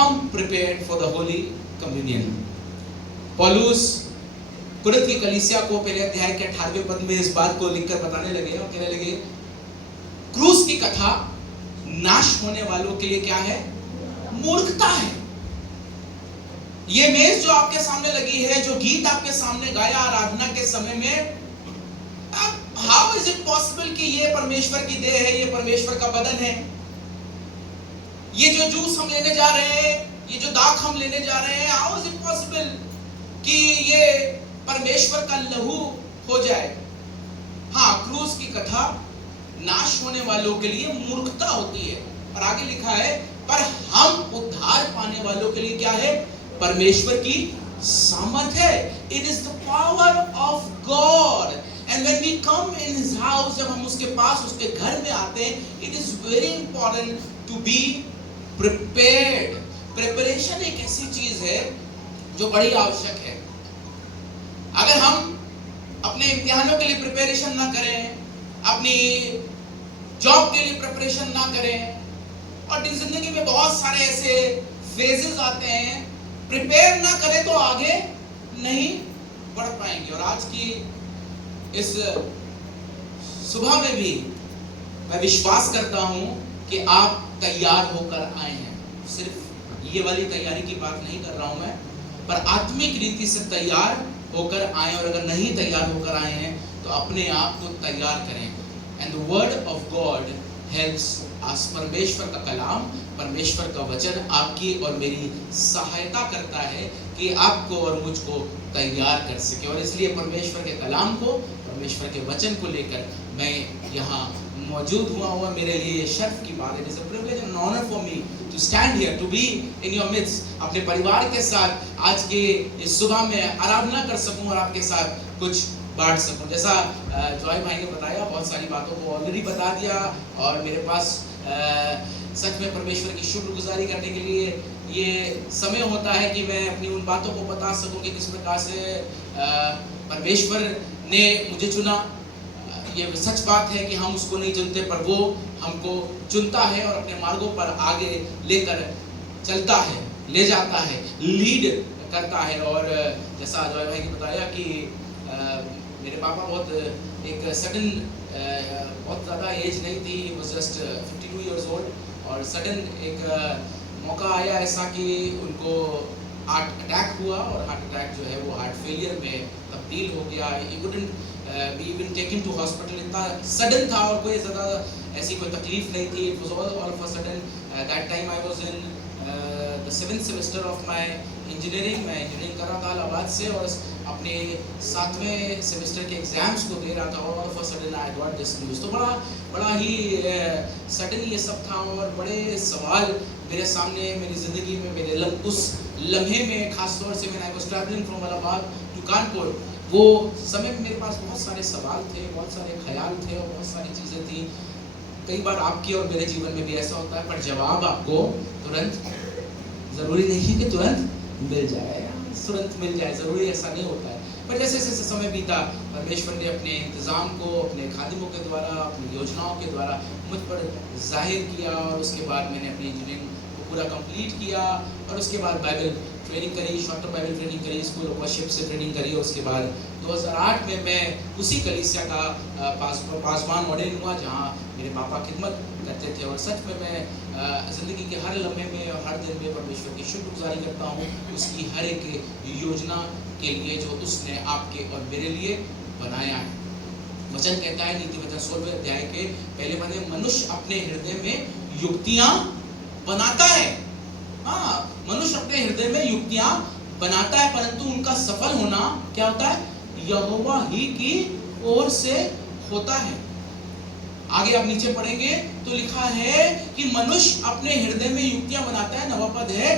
come prepared for the Holy Communion. पौलुस Corinth की कलीसिया को पहले अध्याय के 18वें पद में इस बात को लिखकर बताने लगे और कहने लगे, क्रूस की कथा नाश होने वालों के लिए क्या है? मूर्खता है। ये मेज जो आपके सामने लगी है, जो गीत आपके सामने गाया आराधना के समय में, हाउ इज इट पॉसिबल कि ये परमेश्वर की देह है, ये परमेश्वर का बदन है? ये जो जूस हम लेने जा रहे हैं, ये जो दाख हम लेने जा रहे हैं, हाउ इज इट पॉसिबल कि ये परमेश्वर का लहू हो जाए? हाँ, क्रूस की कथा नाश होने वालों के लिए मूर्खता होती है। और आगे लिखा है, पर हम उद्धार पाने वालों के लिए क्या है? परमेश्वर की सामर्थ है। It is the power of God. And when we come in his house, जब हम उसके पास, उसके घर में आते हैं, it is very important to be prepared. Preparation एक ऐसी चीज है जो बड़ी आवश्यक है। अगर हम अपने इम्तिहानों के लिए प्रिपरेशन ना करें, अपनी जॉब के लिए प्रिपरेशन ना करें, और जिंदगी में बहुत सारे ऐसे फेजेस आते हैं, प्रिपेयर ना करें तो आगे नहीं बढ़ पाएंगे। और आज की इस सुबह में भी मैं विश्वास करता हूं कि आप तैयार होकर आए हैं। सिर्फ ये वाली तैयारी की बात नहीं कर रहा हूं मैं, पर आत्मिक रीति से तैयार होकर आए। और अगर नहीं तैयार होकर आए हैं तो अपने आप को तैयार करें। And the word of God helps us. परमेश्वर का कलाम, परमेश्वर का वचन आपकी और मेरी सहायता करता है कि आपको और मुझको तैयार कर सके। और इसलिए परमेश्वर के कलाम को, परमेश्वर के वचन को लेकर मैं यहाँ मौजूद हुआ हूँ। मेरे लिए ये शर्फ की बात है, it's a privilege and honour for me to stand here, to be in your midst. अपने परिवार के साथ आज के इस सुबह में आराधना कर सकूं और आपके साथ कुछ बांट सकूं। जैसा जॉय भाई ने बताया, बहुत सारी बातों को ऑलरेडी बता दिया, और मेरे पास सच में परमेश्वर की शुक्रगुजारी करने के लिए ये समय होता है कि मैं अपनी उन बातों को बता सकूं कि किस प्रकार से परमेश्वर ने मुझे चुना। ये सच बात है कि हम उसको नहीं चुनते, पर वो हमको चुनता है और अपने मार्गों पर आगे लेकर चलता है, ले जाता है, लीड करता है। और जैसा जॉय भाई ने बताया कि मेरे पापा बहुत एक सडन, बहुत ज़्यादा एज नहीं थी, वाज जस्ट 52 इयर्स ओल्ड, और सडन एक मौका आया ऐसा कि उनको हार्ट अटैक हुआ, और हार्ट अटैक जो है वो हार्ट फेलियर में तब्दील हो गया। He couldn't be even taken to hospital। इतना सडन था और कोई ज़्यादा ऐसी कोई तकलीफ नहीं थी। It was all of a sudden। That time I was in the 7th semester of my engineering। मैं इंजीनियरिंग कर रहा था इलाहाबाद से, और अपने 7वें सेमेस्टर के एग्जाम्स को दे रहा था। और all of a sudden I got this news. तो बड़ा ही सडन ये सब था, और बड़े सवाल मेरे सामने, मेरी ज़िंदगी में, मेरे उस लम्हे में, खासतौर से मैंने I was travelling from Allahabad to Kanpur. वो समय में मेरे पास बहुत सारे सवाल थे, बहुत सारे ख्याल थे, और बहुत सारी चीज़ें थी। कई बार आपके और मेरे जीवन में भी ऐसा होता है, पर जवाब आपको तुरंत, ज़रूरी नहीं कि तुरंत मिल जाए, तुरंत मिल जाए, ज़रूरी ऐसा नहीं होता है। पर जैसे जैसे समय बीता, परमेश्वर ने अपने इंतज़ाम को अपने खादिमों के द्वारा, अपनी योजनाओं के द्वारा मुझ पर जाहिर किया। और उसके बाद मैंने अपनी इंजीनियरिंग को पूरा कंप्लीट किया, और उसके बाद बाइबल ट्रेनिंग करी, शॉर्ट टर्म बाइबल ट्रेनिंग करी, स्कूल ऑफ वर्शिप से ट्रेनिंग करी। और उसके बाद 2008 में मैं उसी कलीसिया का पासवान ऑर्डिन हुआ जहाँ मेरे पापा खिदमत करते थे। और सच में मैं ज़िंदगी के हर लम्हे में और हर दिन में परमेश्वर की शुक्रगुजारी करता हूँ उसकी हर एक योजना के लिए जो उसने आपके और मेरे लिए बनाया है। वचन कहता है, नीति वचन 16वें अध्याय के पहले पद, मनुष्य अपने हृदय में युक्तियाँ बनाता है। हाँ, मनुष्य अपने हृदय में युक्तियाँ बनाता है, परंतु उनका सफल होना क्या होता है? यहोवा ही की ओर से होता है। आगे आप नीचे पढ़ेंगे तो लिखा है कि मनुष्य अपने हृदय में युक्तियां बनाता है, 9वां पद है,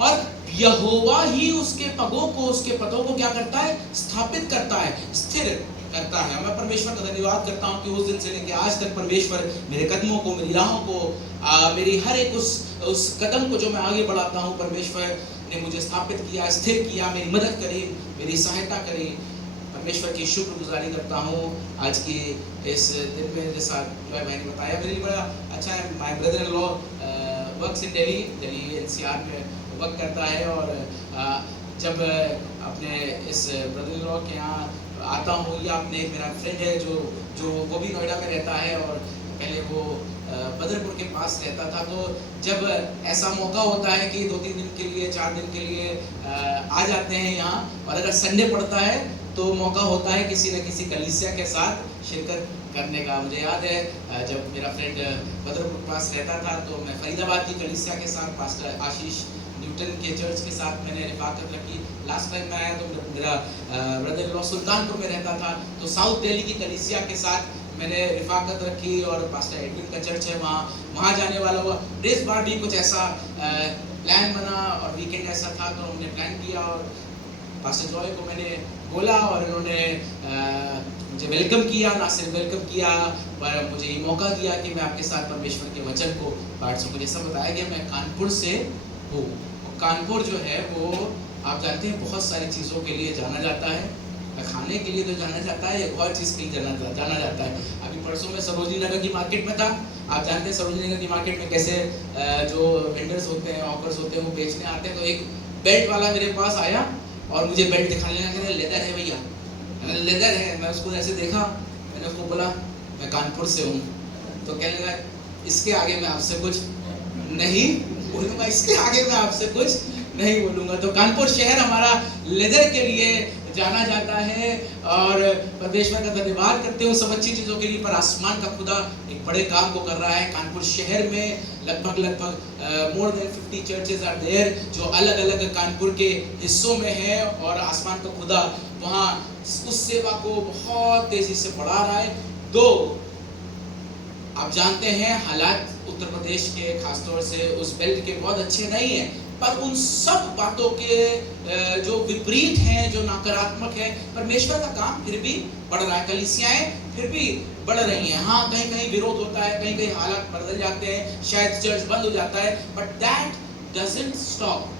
और यहोवा ही उसके पगों को, उसके पदों को क्या करता है? स्थापित करता है, स्थिर करता है। मैं परमेश्वर का धन्यवाद करता हूँ कि उस दिन से लेकर आज तक परमेश्वर मेरे कदमों को, मेरी राहों को, मेरी हर एक उस कदम को जो मैं आगे बढ़ाता हूँ, परमेश्वर ने मुझे स्थापित किया, स्थिर किया, मेरी मदद करी, मेरी सहायता करी। परमेश्वर की शुक्रगुजारी करता हूँ आज की इस दिन में। जैसा भाई ने बताया, मेरे लिए बड़ा अच्छा है। My brother in law works in Delhi NCR में वर्क करता है। और जब अपने इस ब्रदर इन लॉ के यहाँ आता हूँ, या अपने मेरा फ्रेंड है जो वो भी नोएडा में रहता है और पहले वो बदरपुर के पास रहता था, तो जब ऐसा मौका होता है कि 2-3 दिन के लिए 4 दिन के लिए आ जाते हैं यहाँ, और अगर संडे पड़ता है तो मौका होता है किसी न किसी कलीसिया के साथ शिरकत करने का। मुझे याद है जब मेरा फ्रेंड बदरपुर के पास रहता था तो मैं फरीदाबाद की कलीसिया के साथ पास्टर आशीष न्यूटन के चर्च के साथ मैंने रिफाकत रखी। लास्ट टाइम मैं आया तो मेरा ब्रदर इन लॉ सुल्तानपुर में रहता था, तो साउथ दिल्ली की कलीसिया के साथ मैंने रिफाकत रखी। और पास्टर एडविन का चर्च है वहाँ जाने वाला हुआ। इस बार भी कुछ ऐसा प्लान बना और वीकेंड ऐसा था, तो हमने प्लान किया और पास्टर जॉय को मैंने बोला और इन्होंने मुझे वेलकम किया। ना सिर्फ वेलकम किया पर मुझे ये मौका दिया कि मैं आपके साथ परमेश्वर के वचन को बांट सकूं। जैसा बताया गया, मैं कानपुर से हूँ। कानपुर जो है वो आप जानते हैं बहुत सारी चीज़ों के लिए जाना जाता है। खाने के लिए तो जाना जाता है, एक और चीज़ के लिए जाना जाता है। अभी परसों में सरोजनी नगर की मार्केट में था। आप जानते हैं सरोजनी नगर की मार्केट में कैसे जो वेंडर्स होते हैं, हॉकर्स होते हैं, वो बेचने आते हैं। तो एक बेल्ट वाला मेरे पास आया और मुझे बेल्ट दिखाने लगा, लेदर है भैया, लेदर है। मैं उसको ऐसे देखा, मैंने उसको बोला मैं कानपुर से हूँ। तो कहने लगा इसके आगे मैं आपसे कुछ नहीं बोलूँगा, इसके आगे मैं आपसे कुछ नहीं बोलूँगा। तो कानपुर शहर हमारा लेदर के लिए जाना जाता है और परमेश्वर का धन्यवाद करते हो सब अच्छी चीज़ों के लिए। पर आसमान का खुदा एक बड़े काम को कर रहा है। कानपुर शहर में लगभग more than 50 churches are there, जो अलग अलग कानपुर के हिस्सों में है। और आसमान का खुदा वहाँ उस सेवा को बहुत तेजी से बढ़ा रहा है। दो आप जानते हैं हालात उत्तर प्रदेश के खासतौर से उस बेल्ट के बहुत अच्छे नहीं हैं, पर उन सब बातों के जो विपरीत हैं, जो नकारात्मक है, परमेश्वर का काम फिर भी बढ़ रहा है। कलीसियाएं फिर भी बढ़ रही हैं। हाँ, कहीं कहीं विरोध होता है, कहीं कहीं हालात बदल जाते हैं, शायद चर्च बंद हो जाता है, but that doesn't stop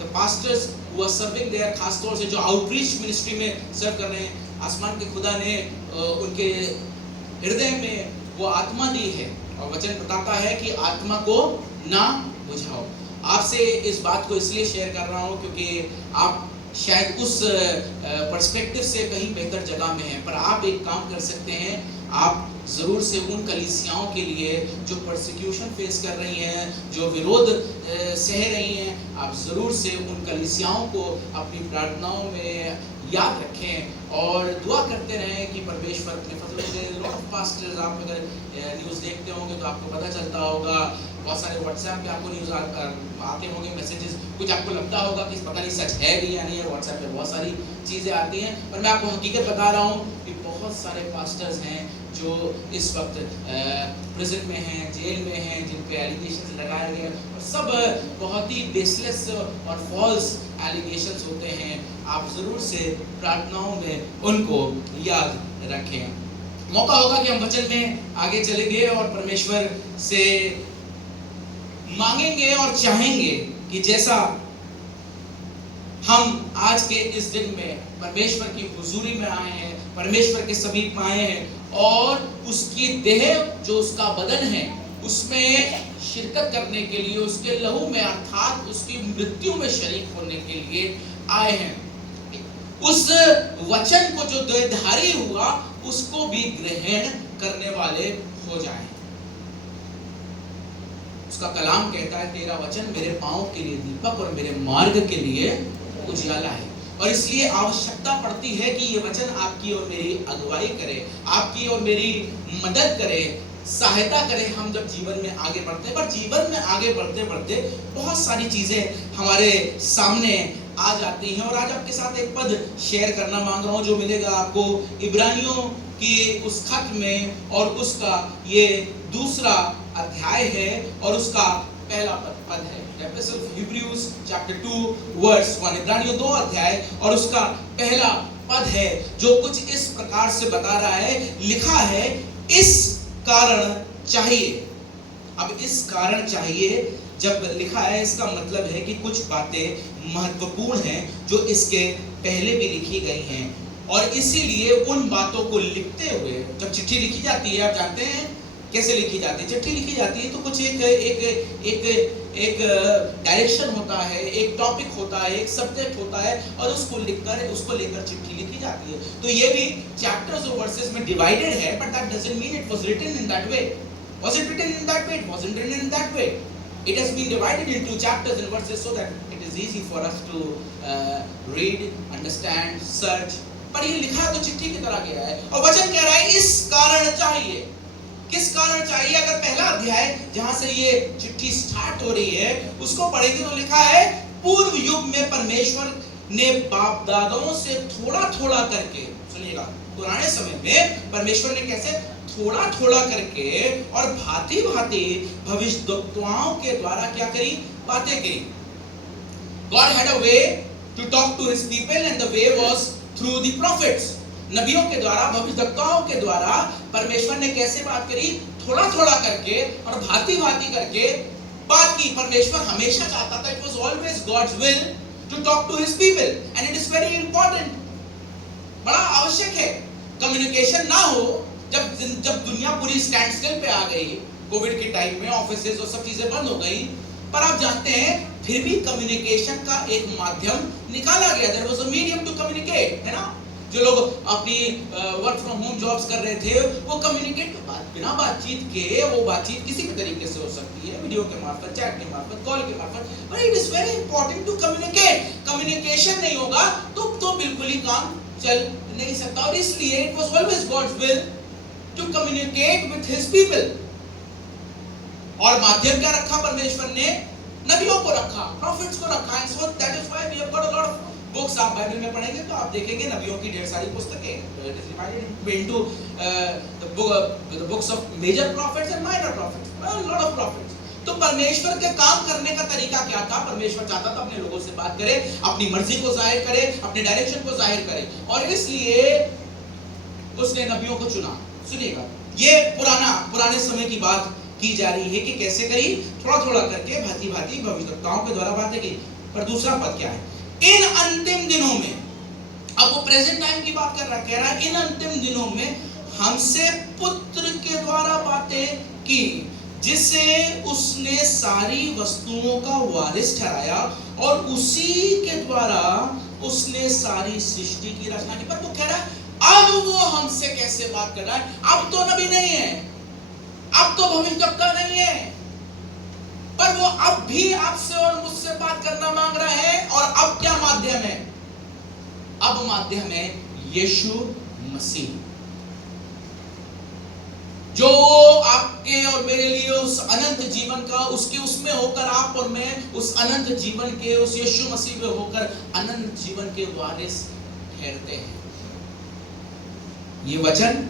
the pastors who are serving there, खासतौर से जो आउटरीच मिनिस्ट्री में सर्व कर रहे हैं। आसमान के खुदा ने उनके हृदय में वो आत्मा दी है और वचन बताता है कि आत्मा को ना बुझाओ। आपसे इस बात को इसलिए शेयर कर रहा हूँ क्योंकि आप शायद उस पर्सपेक्टिव से कहीं बेहतर जगह में हैं, पर आप एक काम कर सकते हैं। आप ज़रूर से उन कलीसियाओं के लिए जो परसिक्यूशन फेस कर रही हैं, जो विरोध सह रही हैं, आप ज़रूर से उन कलीसियाओं को अपनी प्रार्थनाओं में याद रखें और दुआ करते रहें कि परमेश्वर अपने फजल से। लॉट ऑफ पास्टर्स, आप अगर न्यूज़ देखते होंगे तो आपको पता चलता होगा, बहुत सारे व्हाट्सएप पे आपको न्यूज़ आते होंगे, मैसेजेस, कुछ आपको लगता होगा कि पता नहीं सच है भी या नहीं है। व्हाट्सएप पे बहुत सारी चीज़ें आती हैं, पर मैं आपको हकीकत बता रहा हूँ कि बहुत सारे पास्टर्स हैं जो इस वक्त प्रिजन में हैं, जेल में हैं, जिन पे एलिगेशंस लगाए गए और सब बहुत ही बेसलेस और फॉल्स एलिगेशंस होते हैं। आप ज़रूर से प्रार्थनाओं में उनको याद रखें। मौका होगा कि हम वचन में आगे चलेंगे और परमेश्वर से मांगेंगे और चाहेंगे कि जैसा हम आज के इस दिन में परमेश्वर की हुजूरी में आए हैं, परमेश्वर के समीप आए हैं और उसकी देह जो उसका बदन है उसमें शिरकत करने के लिए, उसके लहू में अर्थात उसकी मृत्यु में शरीक होने के लिए आए हैं। उस वचन को जो देहधारी हुआ उसको भी ग्रहण करने वाले हो जाएं। उसका कलाम कहता है तेरा वचन मेरे पांव के लिए दीपक और मेरे मार्ग के लिए उजियाला है। और इसलिए आवश्यकता पड़ती है कि ये वचन आपकी और मेरी अगुवाई करे, आपकी और मेरी मदद करे, सहायता करे हम जब जीवन में आगे बढ़ते हैं। पर जीवन में आगे बढ़ते बढ़ते बहुत सारी चीजें हमारे सामने आ जाती हैं। और आज आपके साथ एक पद शेयर करना मांग रहा हूं जो मिलेगा आपको इब्रानियों की उस खत में, और उसका ये दूसरा अध्याय है और उसका पहला पद है। Epistle of Hebrews chapter 2 verse 1, इब्रानियों 2 अध्याय और उसका पहला पद है जो कुछ इस प्रकार से बता रहा है। लिखा है इस कारण चाहिए। अब इस कारण चाहिए जब लिखा है, इसका मतलब है कि कुछ बातें महत्वपूर्ण हैं जो इसके पहले भी लिखी गई हैं और इसीलिए उन बातों को लिखते हुए, जब चिट्ठी लिखी जाती है आप जानते हैं कैसे लिखी जाती है? चिट्ठी लिखी जाती है तो कुछ एक एक एक एक डायरेक्शन होता है, एक टॉपिक होता है, एक सब्जेक्ट होता है और उसको लेकर चिट्ठी लिखी जाती है। तो ये भी चैप्टर्स और वर्सेस में डिवाइडेड है, but that doesn't mean it was written in that way. Was it written in that way? It wasn't written in that way. It has been divided into chapters and verses so that it is easy for us to read, understand, search. पर ये लिखा तो चिट्ठी की तरह गया है और वचन कह रहा है इस कारण चाहिए। किस कारण चाहिए? अगर पहला अध्याय जहां से ये चिट्ठी स्टार्ट हो रही है उसको पढ़ेंगे तो लिखा है पूर्व युग में परमेश्वर ने बाप दादाओं से थोड़ा थोड़ा करके, सुनिएगा, पुराने समय में परमेश्वर ने कैसे थोड़ा थोड़ा करके और भांति भांति भविष्यद्वक्ताओं के द्वारा क्या करी? बातें करी। God had a way to talk to his people and the way was through the prophets. नबियों के द्वारा, भविष्यद्वक्ताओं के द्वारा परमेश्वर ने कैसे बात करी? थोड़ा थोड़ा करके और भांति भांति करके बात की। परमेश्वर हमेशा चाहता था, it was always God's will to talk to his people and it is very important. बड़ा आवश्यक है। कम्युनिकेशन ना हो, जब दुनिया पूरी स्टैंड स्टिल पे आ गई कोविड के टाइम में, ऑफिसेज और सब चीजें बंद हो गई, पर आप जानते हैं फिर भी कम्युनिकेशन का एक माध्यम निकाला गया। There was a medium to communicate, है ना? जो लोग अपनी वर्क फ्रॉम होम जॉब्स कर रहे थे वो कम्युनिकेट बिना बातचीत के, वो बातचीत किसी भी तरीके से हो सकती है, वीडियो के मार्फत, चैट के मार्फत, कॉल के मार्फत, but it is very important to communicate. Communication नहीं होगा तो बिल्कुल ही काम चल नहीं सकता और इसलिए it was always God's will to communicate with his people। और माध्यम क्या रखा परमेश्वर ने? नबियों को रखा, prophets को रखा। and so that is why we have got a lot of books। आप बाइबल में पढ़ेंगे तो आप देखेंगे नबियों की ढेर सारी पुस्तकें। it is divided into the books of major prophets and minor prophets, a lot of prophets। तो परमेश्वर के काम करने का तरीका क्या था? परमेश्वर चाहता था अपने लोगों से बात करे, अपनी मर्जी को जाहिर करे, अपने डायरेक्शन को जाहिर करे और इसलिए उसने नबियों को चुना। सुनिएगा, ये पुराने समय की बात की जा रही है कि कैसे करी? थोड़ा थोड़ा करके भांति भांति भविष्यद्वक्ताओं के द्वारा बातें की। पर दूसरा पद क्या है? इन अंतिम दिनों में, अब वो प्रेजेंट टाइम की बात कर रहा है, कह रहा है इन अंतिम दिनों में हमसे पुत्र के द्वारा बातें की जिसे उसने सारी वस्तुओं का वारिस ठहराया और उसी के द्वारा उसने सारी सृष्टि की रचना की। पर वो कह रहा है अब वो हमसे कैसे बात कर रहा है? अब तो नबी नहीं है, अब तो भविष्यद्वक्ता नहीं है, पर वो अब भी आपसे और मुझसे बात करना मांग रहा है। और अब क्या माध्यम है? अब माध्यम है यीशु मसीह, जो आपके और मेरे लिए उस अनंत जीवन का, उसमें होकर आप और मैं उस अनंत जीवन के, उस यीशु मसीह में होकर अनंत जीवन के वारिस ठहरते हैं। ये वचन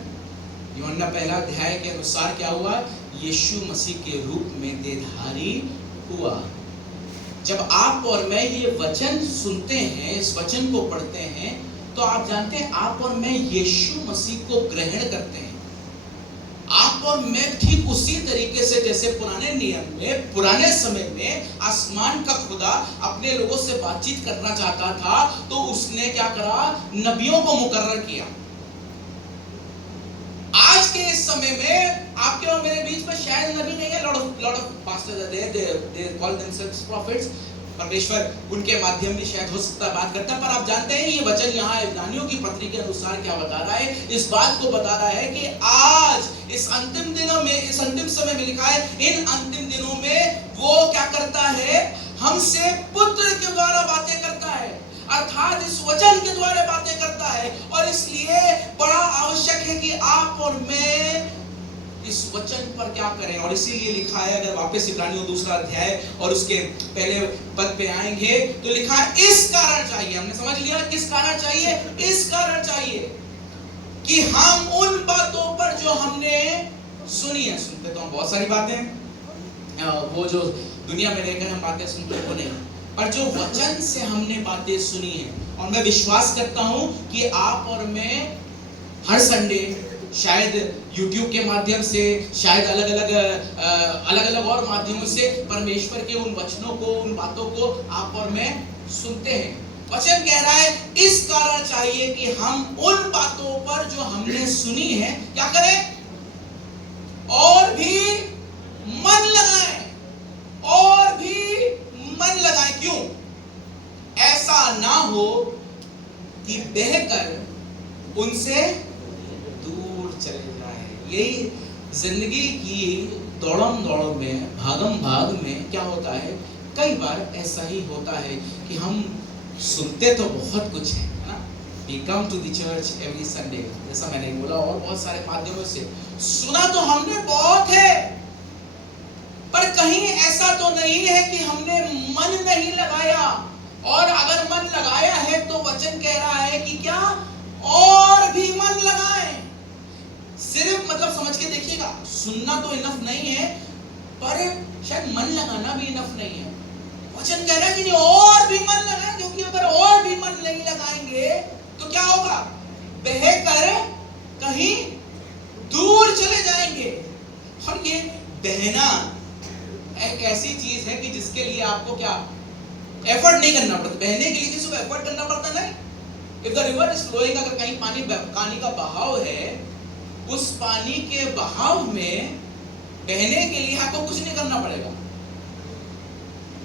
यूहन्ना पहला अध्याय के अनुसार क्या हुआ? यीशु मसीह के रूप में देहधारी हुआ। जब आप और मैं ये वचन सुनते हैं, इस वचन को पढ़ते हैं, तो आप जानते हैं आप और मैं यीशु मसीह को ग्रहण करते हैं। आप और मैं ठीक उसी तरीके से जैसे पुराने नियम में, पुराने समय में आसमान का खुदा अपने लोगों से बातचीत करना चाहता था तो उसने क्या करा? नबियों को मुकर्रर किया। आज के इस समय में आपके और मेरे बीच में शायद नबी नहीं है। lot of pastors are there, they call themselves prophets। परमेश्वर उनके माध्यम भी शायद हो सकता है बात करता है, पर आप जानते हैं ये वचन यहाँ इब्रानियों की पत्री के अनुसार क्या बता रहा है? इस बात को बता रहा है कि आज इस अंतिम दिनों में, इस अंतिम समय में लिखा है इन अंतिम दिनों में वो क्या करता है? हमसे पुत्र के द्वारा बातें करता है, अर्थात इस वचन के द्वारा बातें करता है। और इसलिए बड़ा आवश्यक है कि आप और मैं इस वचन पर क्या करें। और इसीलिए लिखा है, अगर वापस इब्रानियों दूसरा अध्याय और उसके पहले पद पे आएंगे तो लिखा है इस कारण चाहिए। हमने समझ लिया किस कारण चाहिए? इस कारण चाहिए कि हम उन बातों पर जो हमने सुनी है, सुनते तो हम बहुत सारी बातें, वो जो दुनिया में रहकर हम बातें सुनते हैं वो नहीं, पर जो वचन से हमने बातें सुनी है। और मैं विश्वास करता हूं कि आप और मैं हर संडे शायद YouTube के माध्यम से, शायद अलग अलग और माध्यमों से परमेश्वर के उन वचनों को, उन बातों को आप और मैं सुनते हैं। वचन कह रहा है इस कारण चाहिए कि हम उन बातों पर जो हमने सुनी है क्या करें? और भी मन लगाएं, और भी मन लगाएं। क्यों? ऐसा ना हो कि बहकर उनसे दूर चले जाए। यही जिंदगी की दौड़म दौड़ में, भागम भाग में क्या होता है, कई बार ऐसा ही होता है कि हम सुनते तो बहुत कुछ है ना, We come to the church every Sunday, जैसा मैंने बोला, और बहुत सारे माध्यमों से सुना तो हमने बहुत है, पर कहीं ऐसा तो नहीं है कि हमने मन नहीं लगाया। और अगर मन लगाया है तो वचन कह रहा है कि क्या, और भी मन लगाएं। सिर्फ मतलब समझ के देखिएगा, सुनना तो इनफ नहीं है, पर शायद मन लगाना भी इनफ नहीं है। वचन कह रहा है कि और भी मन लगाएं, क्योंकि अगर और भी मन नहीं लगाएंगे तो क्या होगा, बहकर कहीं दूर चले जाएंगे। और ये बहना एक ऐसी चीज है कि जिसके लिए आपको क्या एफर्ट नहीं करना पड़ता। बहने के लिए किसी को एफर्ट करना पड़ता नहीं। If the river is flowing, अगर कहीं पानी का बहाव है, उस पानी के बहाव में बहने के लिए आपको कुछ नहीं करना पड़ेगा।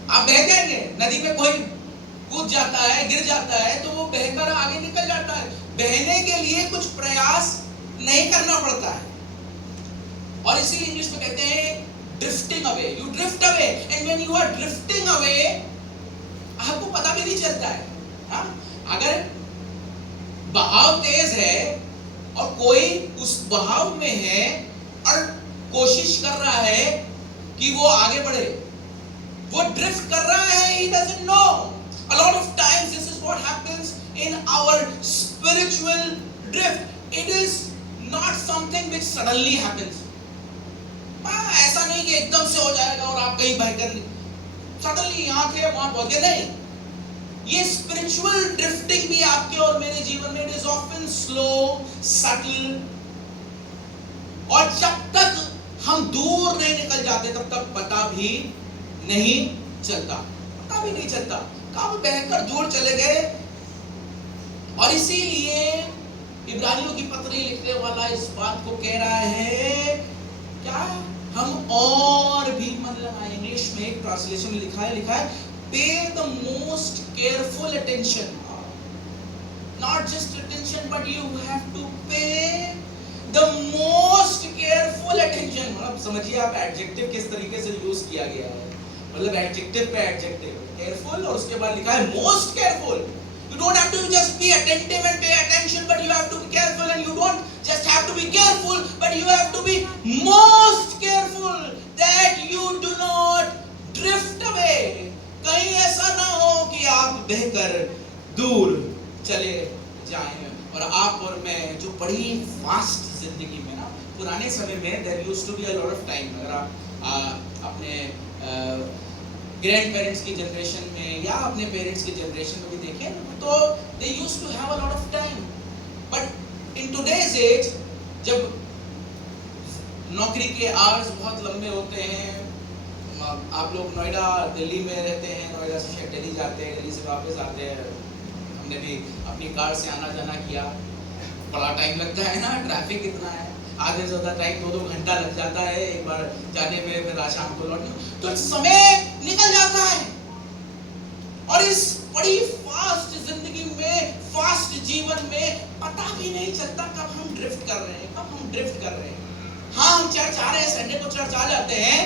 आप बह जाएंगे, नदी में कोई कूद जाता है, गिर जाता है, तो वो बहकर आगे निकल जाता है। बहने के लिए कुछ प्रयास नहीं करना पड़ता है। और इसीलिए इंग्लिश में कहते हैं drifting away, you drift away, and when you are drifting away आपको पता भी नहीं चलता है। हाँ? अगर बहाव तेज है और कोई उस बहाव में है और कोशिश कर रहा है कि वो आगे बढ़े, वो ड्रिफ्ट कर रहा है, he doesn't know. A lot of times this is what happens in our spiritual drift. It is not something which suddenly happens. ऐसा नहीं कि एकदम से हो जाएगा और आप कहीं बहकर सडनली यहाँ थे वहां पहुंच गए, नहीं। ये स्पिरिचुअल ड्रिफ्टिंग भी आपके और मेरे जीवन में it is often slow, subtle, और जब तक हम दूर नहीं निकल जाते तब तक पता भी नहीं चलता, पता भी नहीं चलता कब बहकर दूर चले गए। और इसीलिए इब्रानियों की पत्री लिखने वाला इस बात को कह रहा है, क्या हम और भी मन लगाएं। इंग्लिश में एक ट्रांसलेशन में लिखा है pay the most careful attention, not just attention but you have to pay the most careful attention. मतलब समझिए आप एडजेक्टिव किस तरीके से यूज किया गया है, मतलब एडजेक्टिव पे एडजेक्टिव, केयरफुल और उसके बाद लिखा है most careful. You don't have to just be attentive and pay attention, but you have to be careful, and you don't just have to be careful, but you have to be most careful that you do not drift away. कहीं ऐसा ना हो कि आप बहकर दूर चले जाएं। और आप और मैं जो बड़ी फास्ट जिंदगी में ना, पुराने समय में there used to be a lot of time, अगर आप अपने ग्रैंड पेरेंट्स की जनरेशन में या अपने पेरेंट्स की जनरेशन में भी देखें तो they used to have a lot of time, but in today's age जब नौकरी के आवर्स बहुत लंबे होते हैं, आप लोग नोएडा दिल्ली में रहते हैं, नोएडा से शायद दिल्ली जाते हैं, दिल्ली से वापस आते हैं, हमने भी अपनी कार से आना जाना किया, बड़ा टाइम लगता है ना, ट्रैफिक कितना है, आधे से ज्यादा टाइम 2-2 घंटा लग जाता है एक बार जाने में, फिर आज शाम को लौटने, तो समय निकल जाता है। और इस बड़ी फास्ट जिंदगी में, फास्ट जीवन में पता भी नहीं चलता कब हम ड्रिफ्ट कर रहे हैं, कब हम ड्रिफ्ट कर रहे हैं। हाँ, हम चर्च आ रहे हैं, संडे को चर्च आ जाते हैं,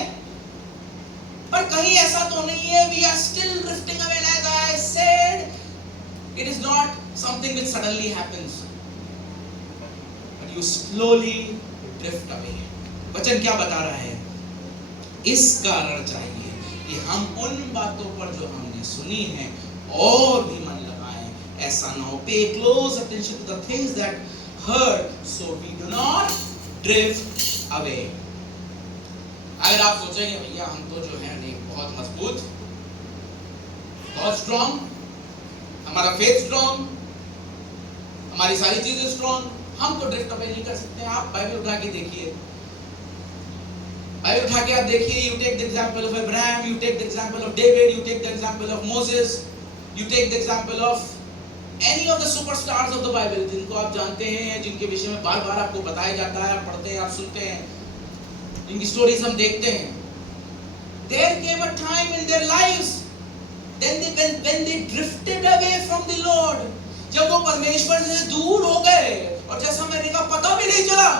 पर कहीं ऐसा तो नहीं है we are still drifting away. As I said, it is not something which suddenly happens, but you slowly drift away. वचन क्या बता रहा है? इस कारण चाहिए कि हम उन बातों पर जो हमने सुनी है और भी मन लगाएं, ऐसा ना हो। Pay close attention to the things that hurt, so we do not drift away. अगर आप सोचेंगे भैया हम तो जो है बहुत मजबूत, बहुत स्ट्रॉन्ग, हमारा फेथ स्ट्रॉन्ग, हमारी सारी चीजें स्ट्रॉन्ग, हम तो ड्रिफ्ट अवे नहीं कर सकते। आप बाइबल उठा के देखिए, बाइबल उठा के आप देखिए, you take the example of Abraham, you take the example of David, you take the example of Moses, you take the example of any of the superstars of the Bible, जिनको आप जानते हैं, जिनके विषय में बार-बार आपको बताया जाता है, आप पढ़ते हैं, आप सुनते हैं। इनकी स्टोरीज हम देखते हैं। There came a time in their lives when they drifted away from the Lord. जब वो परमेश्वर से दूर हो गए और जैसा मैंने कहा पता भी नहीं चला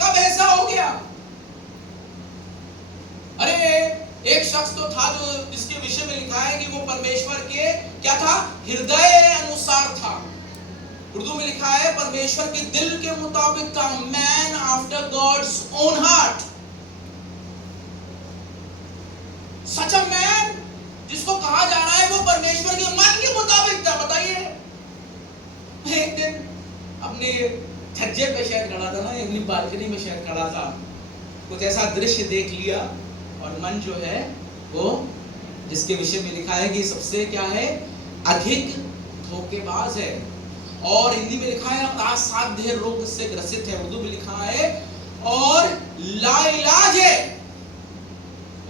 कब ऐसा हो गया। अरे एक शख्स तो था जो जिसके विषय में लिखा है कि वो परमेश्वर के क्या था, हृदय अनुसार था। उर्दू में लिखा है परमेश्वर के दिल के मुताबिक था, man after God's own heart. Such a man जिसको कहा जा रहा है वो परमेश्वर के मन के मुताबिक था। बताइए, एक दिन अपने छज्जे पे शायद खड़ा था ना, अपनी बालकनी में शायद खड़ा था, कुछ ऐसा दृश्य देख लिया और मन जो है वो जिसके विषय में लिखा है कि सबसे क्या है, अधिक धोखेबाज है। और हिंदी में लिखा है असाध्य रोग से ग्रसित है। उर्दू में लिखा है और लाइलाज है।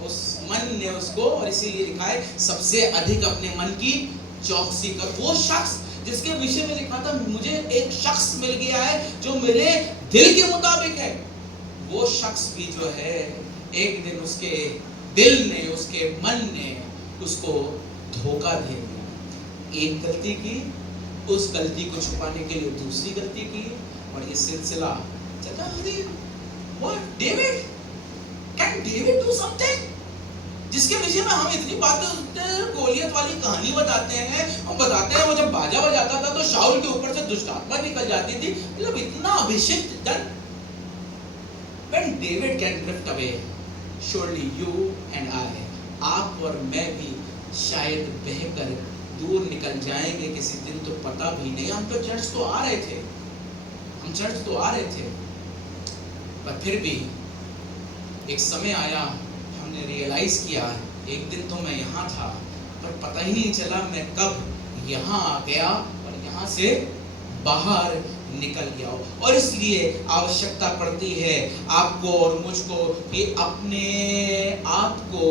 उस मन ने उसको, और इसीलिए लिखा है सबसे अधिक अपने मन की चौकसी कर। वो शख्स जिसके विषय में लिखा था मुझे एक शख्स मिल गया है जो मेरे दिल के मुताबिक है, वो शख्स भी जो है एक दिन उसके दिल ने, उसके मन ने उसको धोखा दे दिया। एक गलती की, उस गलती को छुपाने के लिए दूसरी गलती की, और ये सिलसिला चलता है। What David? Can David do something? जिसके विषय में हम इतनी बातें गोलियत वाली कहानी बताते हैं, हम बताते हैं वो जब बाजा बजाता था तो शाऊल के ऊपर से दुष्ट आत्मा निकल जाती थी, मतलब इतना अभिषेक जन। When David can drift away, surely you and I, आप और मैं भी शायद बहकर दूर निकल जाएंगे किसी दिन, तो पता भी नहीं। हम तो चर्च तो आ रहे थे, हम चर्च तो आ रहे थे, पर फिर भी एक समय आया हमने रियलाइज किया, एक दिन तो मैं यहाँ था पर पता ही नहीं चला मैं कब यहाँ आ गया और यहाँ से बाहर निकल गया। और इसलिए आवश्यकता पड़ती है आपको और मुझको कि अपने आप को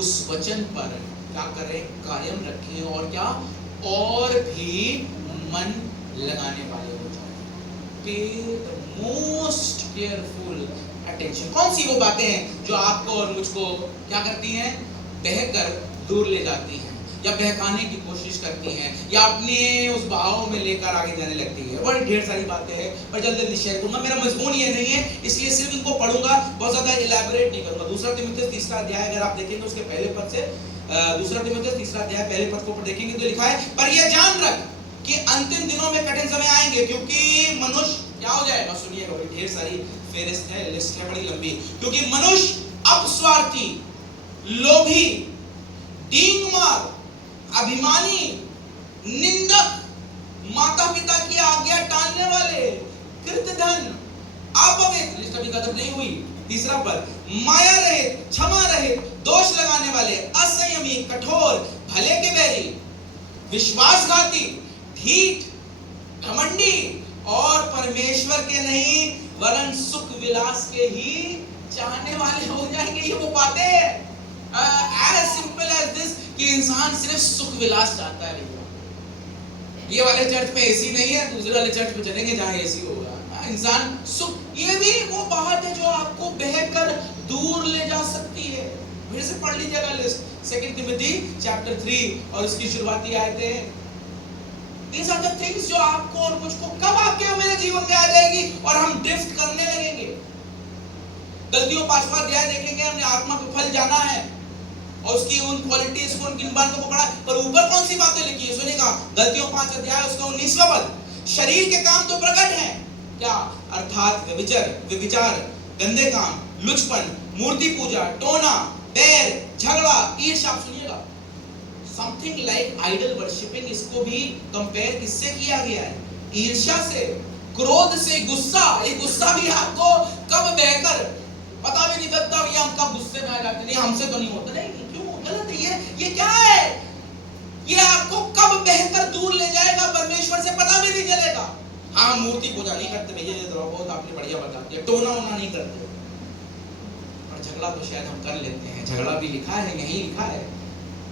उस वचन पर क्या करें, कायम रखें, और क्या, और भी मन लगाने वाले हो जाए। पे द मोस्ट केयरफुल अटेंशन। कौन सी वो बातें हैं जो आपको और मुझको क्या करती हैं, बहकर दूर ले जाती हैं, या बहकाने की कोशिश करती हैं, या अपने उस बहाव में लेकर आगे जाने लगती है। बड़ी ढेर सारी बातें हैं, पर जल्दी जल्दी शेयर करूंगा। मेरा मजमून ये नहीं है, इसलिए सिर्फ इनको पढ़ूंगा, बहुत ज्यादा इलैबोरेट नहीं करूंगा। दूसरा तीमुथियुस तीसरा अध्याय अगर आप देखेंगे उसके पहले पद से, दूसरा तीमुथियुस तीसरा अध्याय पहले पद को देखेंगे तो लिखा है, पर यह जान रख कि अंतिम दिनों में कठिन समय आएंगे, क्योंकि मनुष्य क्या हो जाएगा। सुनिएगा, बड़ी ढेर सारी फेरिस्त है, लिस्ट है बड़ी लंबी। क्योंकि मनुष्य अपस्वार्थी, लोभी, डींगमार, अभिमानी, निंदक, माता पिता की आज्ञा टालने वाले, कृतधन, अपवित्र, लिस्ट अभी खत्म नहीं हुई, तीसरा पर, माया रहित, क्षमा रहित, दोष लगाने वाले, असंयमी, कठोर, भले के बैरी, विश्वासघाती, ढीठ, घमंडी, और परमेश्वर के नहीं वरन सुख विलास के ही चाहने वाले हो जाएंगे। ये वो बातें एज सिंपल एज दिस कि इंसान सिर्फ सुख विलास चाहता है। ये वाले चर्च में एसी नहीं है, दूसरे वाले चर्च में चलेंगे जहां एसी होगा। इंसान सुख, ये भी वो बात है जो आपको बहकर दूर ले जा सकती है। फिर से पढ़ लीजिएगा लिस्ट, 2 तिमोथी चैप्टर 3 और उसकी शुरुआती आयतें। These are the things जो आपको और मुझको कब आपके और मेरे जीवन में आ जाएगी और हम ड्रिफ्ट करने लगेंगे। गलतियों 5वां अध्याय देखेंगे, हमने आत्मा को फल जाना है और उसकी उन क्वालिटीज को, उनकी बातों को पढ़ा, पर ऊपर कौन सी बातें लिखी है सुनिएगा। गलतियों 5 अध्याय उसका 19वां पद, शरीर के काम तो प्रकट हैं, क्या, अर्थात व्यभिचार, गंदे काम, लुचपन, मूर्ति पूजा, टोना, बैर, झगड़ा, ईर्ष्या। सुनिएगा, समथिंग लाइक आइडल वर्शिपिंग, इसको भी कंपेयर किससे किया गया है, ईर्ष्या से, क्रोध से, गुस्सा। ये गुस्सा भी आपको कब बहकर पता भी नहीं चलता, ये हम कब गुस्से में आ जाते, नहीं हमसे तो नहीं होता, नहीं क्यों, गलत है ये क्या है, ये आपको कब बहकर दूर ले जाएगा परमेश्वर से पता भी नहीं चलेगा। हाँ, मूर्ति पूजा नहीं करते भैया, ये तो बहुत आपने बढ़िया बता दिया, टोना वोना नहीं करते, और झगड़ा तो शायद हम कर लेते हैं, झगड़ा भी लिखा है, यही लिखा है,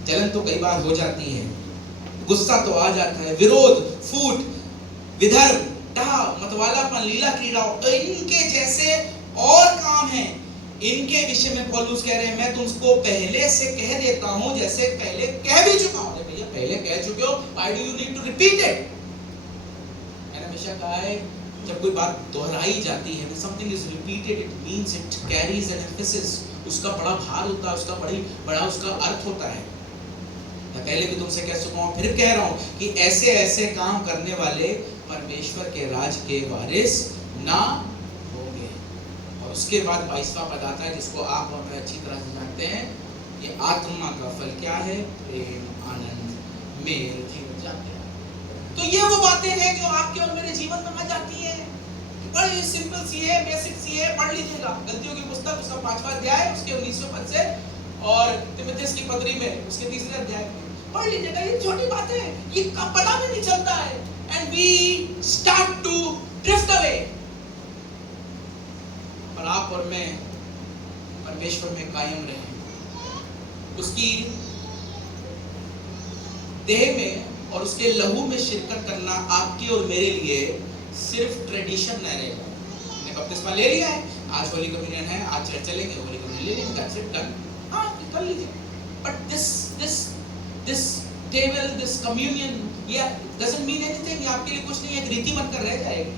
जलन तो कई बार हो जाती है, गुस्सा तो आ जाता है, विरोध, फूट, विधर्म, डाह, मतवालापन, लीला क्रीड़ा, इनके जैसे और काम हैं इनके विषय में पौलुस कह रहे हैं, मैं तुमको पहले से कह देता हूं जैसे पहले कह भी चुका हूं। भैया पहले कह चुके हो, why do you need to repeat it? मैंने हमेशा कहा है, जब कोई बात दोहराई जाती है, something is repeated, it means it carries N emphasis, उसका बड़ा भार होता है, उसका बड़ा उसका अर्थ होता है। मैं पहले भी तुमसे कह चुका हूं, फिर कह रहा हूं कि ऐसे ऐसे काम करने वाले परमेश्वर के राज के वारिस ना होंगे। और उसके बाद 22वां पद आता है, जिसको आप और मैं अच्छी तरह से जानते हैं, ये आत्मा का फल क्या है? प्रेम, आनंद, मेल, जीवन जानते हैं। तो ये वो बातें हैं जो आपके और मेरे जीवन में आ जाती हैं। बड़ी सिंपल सी है, बेसिक सी है, पढ़ लीजिएगा। गलतियों की पुस्तक उसका 5वां अध्याय उसके 19वें पद से, और तिमुथियुस की पत्री में उसके 3रे अध्याय में पढ़ लीजिएगा। ये छोटी बातें हैं, ये पता भी नहीं चलता है, and we start to drift away. और आप और मैं परमेश्वर में कायम रहें, उसकी देह में और उसके लहू में शिरकत करना आपके और मेरे लिए सिर्फ ट्रेडिशन नहीं रहेगा। हमने बपतिस्मा ले लिया है, आज होली कम्युनियन है, आज चर्च चलेंगे, होली कम्युनियन ले लेंगे, दैट्स इट, डन। हाँ, कर लीजिए। But this table, this communion, ये डजंट मीन एनीथिंग। ये आपके लिए कुछ नहीं है, एक रीति बनकर रह जाएगी।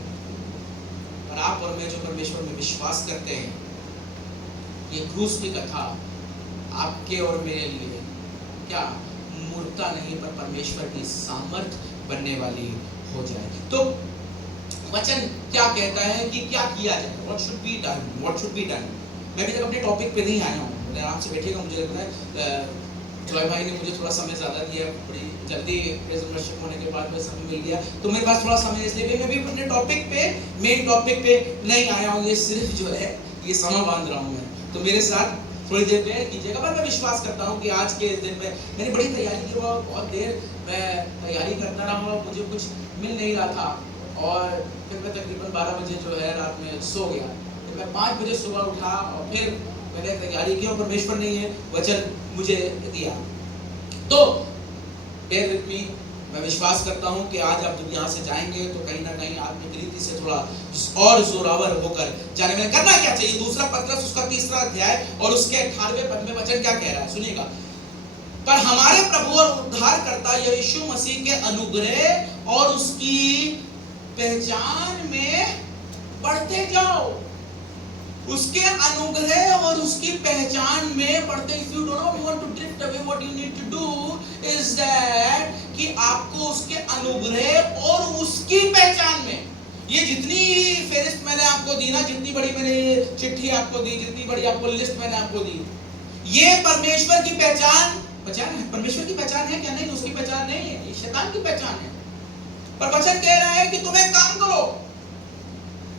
और आप और मैं जो परमेश्वर में विश्वास करते हैं, ये क्रूस की कथा आपके और मेरे लिए क्या मूर्खता नहीं, पर परमेश्वर की सामर्थ बनने वाली हो जाए। तो वचन क्या कहता है कि क्या किया जाए? What should be done, what should be done. मैं अभी तक अपने टॉपिक पे नहीं आया हूँ, आराम से बैठिएगा। मुझे लगता है जॉय भाई ने मुझे थोड़ा समय ज़्यादा दिया, बड़ी जल्दी प्रेजेंटेशन होने के बाद में समय मिल गया, तो मेरे पास थोड़ा समय, इसलिए मैं भी अपने टॉपिक पे, मेन टॉपिक पे नहीं आया हूँ। ये सिर्फ जो है ये समय बांध रहा हूँ मैं, तो मेरे साथ थोड़ी देर बेयर कीजिएगा। पर मैं विश्वास करता हूँ कि आज के इस दिन में मैंने बड़ी तैयारी की, बहुत देर मैं तैयारी करता रहा, मुझे कुछ मिल नहीं रहा था, और फिर मैं तकरीबन 12 बजे जो है रात में सो गया। तो मैं 5 बजे सुबह उठा और फिर मैंने तैयारी की, और परमेश्वर ने ये वचन मुझे दिया। तो बेयर विद मी, मैं विश्वास करता हूँ कि आज आप जब यहाँ से जाएंगे तो कहीं ना कहीं आत्मिक रीति से थोड़ा और जोरावर होकर जाने में करना क्या चाहिए। दूसरा पत्रस उसका 3रा अध्याय और उसके 18वें पद में वचन क्या कह रहा है, सुनिएगा। पर हमारे प्रभु और उद्धारकर्ता यीशु मसीह के अनुग्रह और उसकी पहचान में बढ़ते जाओ, उसके अनुग्रह और उसकी पहचान में बढ़ते। If you do not want to drift away, what you need to do is that कि आपको उसके अनुग्रह और उसकी पहचान में, ये जितनी फेरिस्त मैंने आपको दी ना, जितनी बड़ी मैंने चिट्ठी आपको दी, जितनी बड़ी आपको लिस्ट मैंने आपको दी, ये परमेश्वर की पहचान है। परमेश्वर की पहचान है क्या? नहीं, उसकी पहचान नहीं है, ये शैतान की पहचान है। पर वचन कह रहा है कि तुम एक काम करो,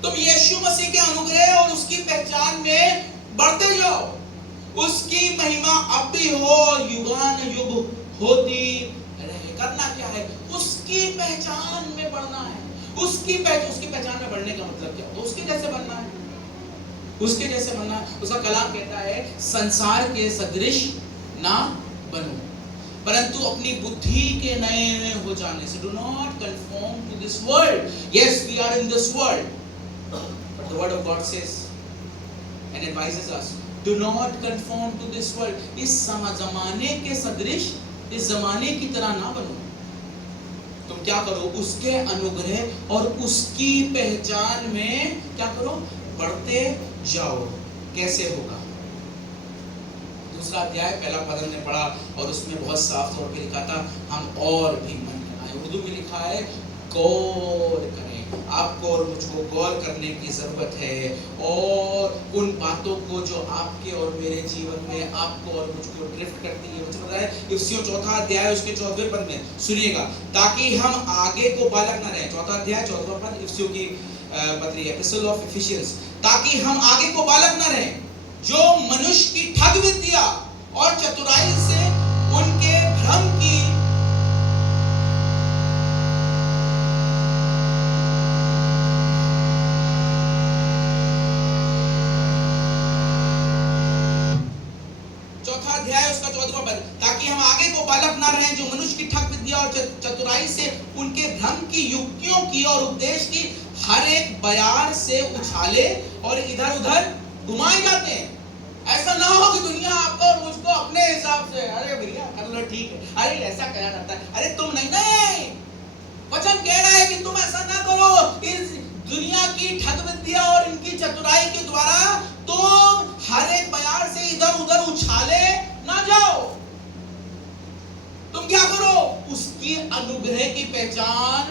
तुम यीशु मसीह के अनुग्रह और उसकी पहचान में बढ़ते जाओ, उसकी महिमा अब भी हो, युगान युग होती रहे। करना क्या है? उसकी पहचान में बढ़ना है। उसकी पहचान में बढ़ने का मतलब क्या? तो उसके जैसे बनना है, उसके जैसे बनना है। उसका कलाम कहता है, संसार के सदृश ना बनो, परंतु अपनी बुद्धि के नए हो जाने से, do not conform to this world. Yes, we are in this world, but the word of God says and advises us, do not conform to this world. इस जमाने के सदृश, इस जमाने की तरह ना बनो। तुम क्या करो? उसके अनुग्रह और उसकी पहचान में क्या करो? बढ़ते जाओ। कैसे होगा? दूसरा अध्याय 1 पद हमने पढ़ा और उसमें बहुत साफ तौर पे लिखा था, हम और भी मन लगाएं। उर्दू में लिखा है, गौर करें। आपको और मुझको गौर करने की जरूरत है, और उन बातों को जो आपके और मेरे जीवन में आपको और मुझको ड्रिफ्ट करती है। मुझे पता है इफिसियों 4 अध्याय उसके 14वें पद में सुनिएगा, ताकि हम आगे को बालक न रहे। 4 अध्याय 14वां पद, इफिसियों की पत्री, एपिस्टल ऑफ इफिशियंस, ताकि हम आगे को बालक न रहे, जो मनुष्य की ठग विद्या और चतुराई से उनके भ्रम की ताकि हम आगे को बालक ना रहें, जो मनुष्य की ठग विद्या और चतुराई से उनके भ्रम की युक्तियों की और उपदेश की हर एक बयार से उछाले और इधर उधर घुमाए जाते हैं। ऐसा ना हो कि दुनिया आपको और मुझको अपने हिसाब से, अरे भैया कर लो ठीक है, अरे ऐसा करा जाता है, अरे तुम नहीं। वचन कह रहा है कि तुम ऐसा ना करो। इस दुनिया की ठगविद्या और इनकी चतुराई के द्वारा तुम हर एक बयार से इधर उधर उछाले ना जाओ। तुम क्या करो, उसकी अनुग्रह की पहचान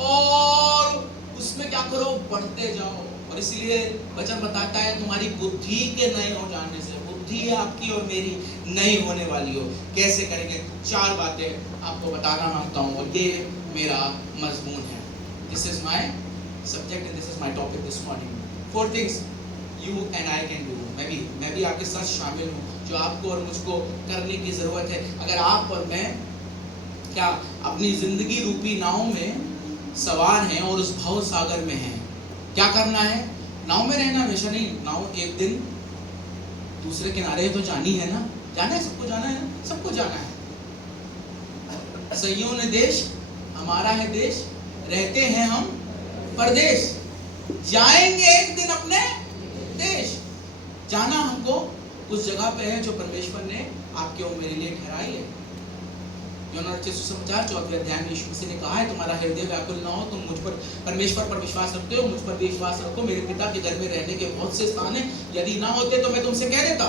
और उसमें क्या करो, बढ़ते जाओ। और इसलिए वचन बताता है तुम्हारी बुद्धि के नए हो जाने से, बुद्धि आपकी और मेरी नई होने वाली हो। कैसे करेंगे? 4 बातें आपको बताना मांगता हूं और ये मेरा मजमून है। This is my subject and this is my topic this morning. 4 things you and I can do. मैं भी आपके साथ शामिल हूँ, जो आपको और मुझको करने की जरूरत है। अगर आप और मैं क्या अपनी जिंदगी रूपी नाव में सवार हैं और उस भव सागर में हैं, क्या करना है? नाव में रहना हमेशा नहीं। नाव एक दिन दूसरे किनारे तो जानी है ना, जाना है, सबको जाना है ना, सबको जाना है। सैयों ने देश, हमारा है देश, रहते हैं हम परदेश, जाएंगे एक दिन अपने देश। जाना हमको उस जगह पे है जो परमेश्वर ने आपके और मेरे लिए ठहराई है। यूहन्ना रचित सुसमाचार 4वें अध्याय में यीशु मसीह ने कहा है, तुम्हारा हृदय व्याकुल ना हो, तुम मुझ पर, परमेश्वर पर विश्वास रखते हो, मुझ पर भी विश्वास रखो। मेरे पिता के घर में रहने के बहुत से स्थान हैं, यदि ना होते तो मैं तुमसे कह देता।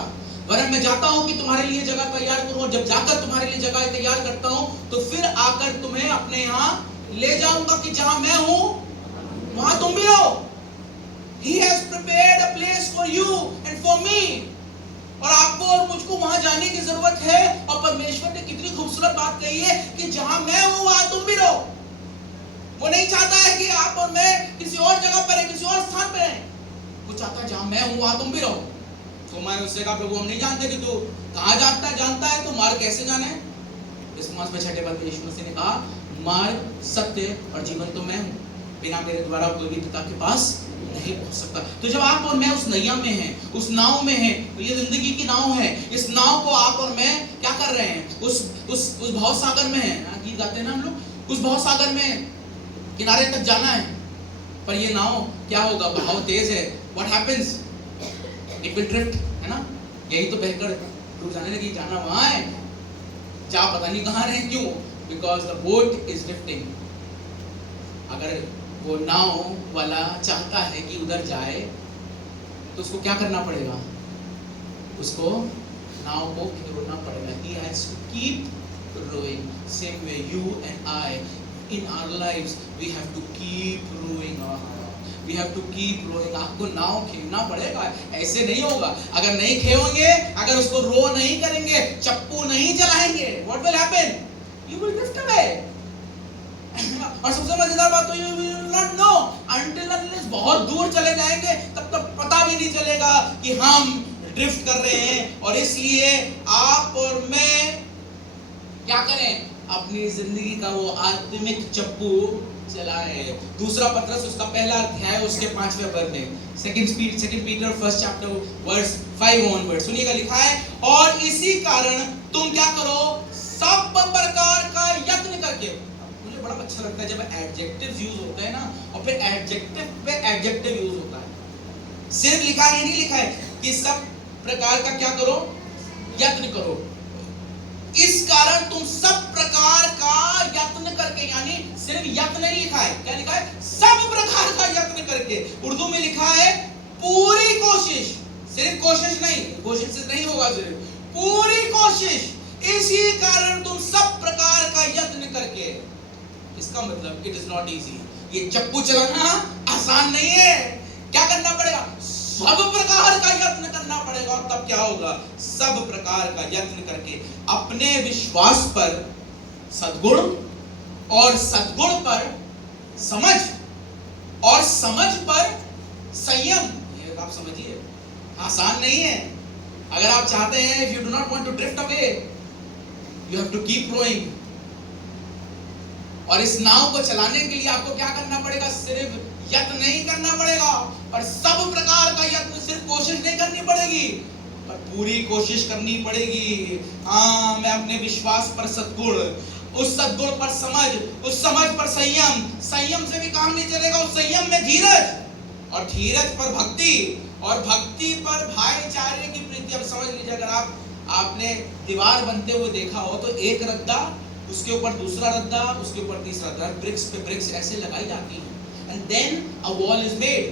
वरन मैं जाता हूँ कि तुम्हारे लिए जगह तैयार करूँ, और जब जाकर तुम्हारे लिए जगह तैयार करता हूँ तो फिर आकर तुम्हें अपने यहाँ ले जाऊंगा, कि जहाँ मैं हूँ वहाँ तुम भी हो। He has prepared a place for you and for me। और आपको और मुझको वहां जाने की जरूरत है। और परमेश्वर ने कितनी खूबसूरत बात कही है कि जहां मैं हूं वहां तुम भी रहो। वो नहीं चाहता है कि आप और मैं किसी और जगह पर है, किसी और स्थान पर है। वो चाहता है जहां मैं हूं वहां तुम भी रहो। तो मैंने उससे कहा, प्रभु हम नहीं जानते कि तू कहां जानता है तो मार्ग कैसे जाना है? इस मास में 6ठे पद में यीशु मसीह ने कहा, मार्ग, सत्य और जीवन तो मैं हूं, बिना मेरे द्वारा कोई भी पिता के पास नहीं पहुंच सकता। तो जब आप और मैं उस नैया में हैं, उस नाव में हैं, तो ये जिंदगी की नाव है। इस नाव को आप और मैं क्या कर रहे हैं? उस भव सागर में हैं। गीत गाते हैं ना हम लोग, उस भव सागर में किनारे तक जाना है। पर ये नाव क्या होगा? बहाव तेज है। What happens? It will drift, है ना? यही तो बहकर डूब जाने लगी। जाना वहां है, जा पता नहीं कहां रहे। क्यों? Because the boat is drifting. अगर वो नाव वाला चाहता है कि उधर जाए तो उसको क्या करना पड़ेगा? उसको नाव को खिंचना पड़ेगा। He has to keep rowing. Same way you and I in our lives we have to keep rowing. We have to keep rowing. आपको नाव खींचना पड़ेगा, ऐसे नहीं होगा। अगर नहीं खेलोगे, अगर उसको रो नहीं करेंगे, चप्पू नहीं चलाएंगे, what will happen? You will drift away. और सबसे मजेदार बात तो you will not know until unless बहुत दूर चले जाएंगे, तब तक पता भी नहीं चलेगा कि हम ड्रिफ्ट कर रहे हैं। और इसलिए आप और मैं क्या करें? अपनी जिंदगी का वो आत्मिक चप्पू चलाए। दूसरा पत्रस उसका पहला अध्याय उसके 5वें पद में, second Peter first chapter verse 5 onward, सुनिएगा लिखा है, और इसी कारण तुम क्या करो? सब प्रकार का यत्न करके। मुझे बड़ा अच्छा लगता है जब एडजेक्टिव यूज होता है ना, और फिर एडजेक्टिव पे एडजेक्टिव यूज होता है। सिर्फ लिखा है, नहीं लिखा है कि सब प्रकार का क्या करो? यत्न करो। इस कारण तुम सब प्रकार का यत्न करके, यानी सिर्फ यत्न नहीं लिखा है, क्या लिखा है? सब प्रकार का यत्न करके। उर्दू में लिखा है पूरी कोशिश, सिर्फ कोशिश नहीं, कोशिश से नहीं होगा, सिर्फ पूरी कोशिश। इसी कारण तुम सब प्रकार का यत्न करके। इसका मतलब इट इज नॉट इजी। ये चप्पू चलाना आसान नहीं है। क्या करना पड़ेगा? सब प्रकार का यत्न करना पड़ेगा। और तब क्या होगा? सब प्रकार का यत्न करके अपने विश्वास पर सद्गुण, और सद्गुण पर समझ, और समझ पर संयम। ये आप समझिए, आसान नहीं है। अगर आप चाहते हैं, if you do not want to drift away, you have to keep rowing। और इस नाव को चलाने के लिए आपको क्या करना पड़ेगा? सिर्फ यत्न नहीं करना पड़ेगा, पर सब प्रकार का यत्न। सिर्फ कोशिश नहीं करनी पड़ेगी, पर पूरी कोशिश करनी पड़ेगी। हाँ, मैं अपने विश्वास पर सद्गुण, उस सद्गुण पर समझ, उस समझ पर संयम, संयम से भी काम नहीं चलेगा, उस संयम में धीरज, और धीरज पर भक्ति, और भक्ति पर भाईचारे की प्रीति क्योंकि अब समझ लीजिए, अगर आपने दीवार बनते हुए देखा हो तो एक रद्दा, उसके ऊपर दूसरा रद्दा, उसके ऊपर तीसरा रद्दा, ब्रिक्स पे ब्रिक्स ऐसे लगाई जाती है, and then a wall is made.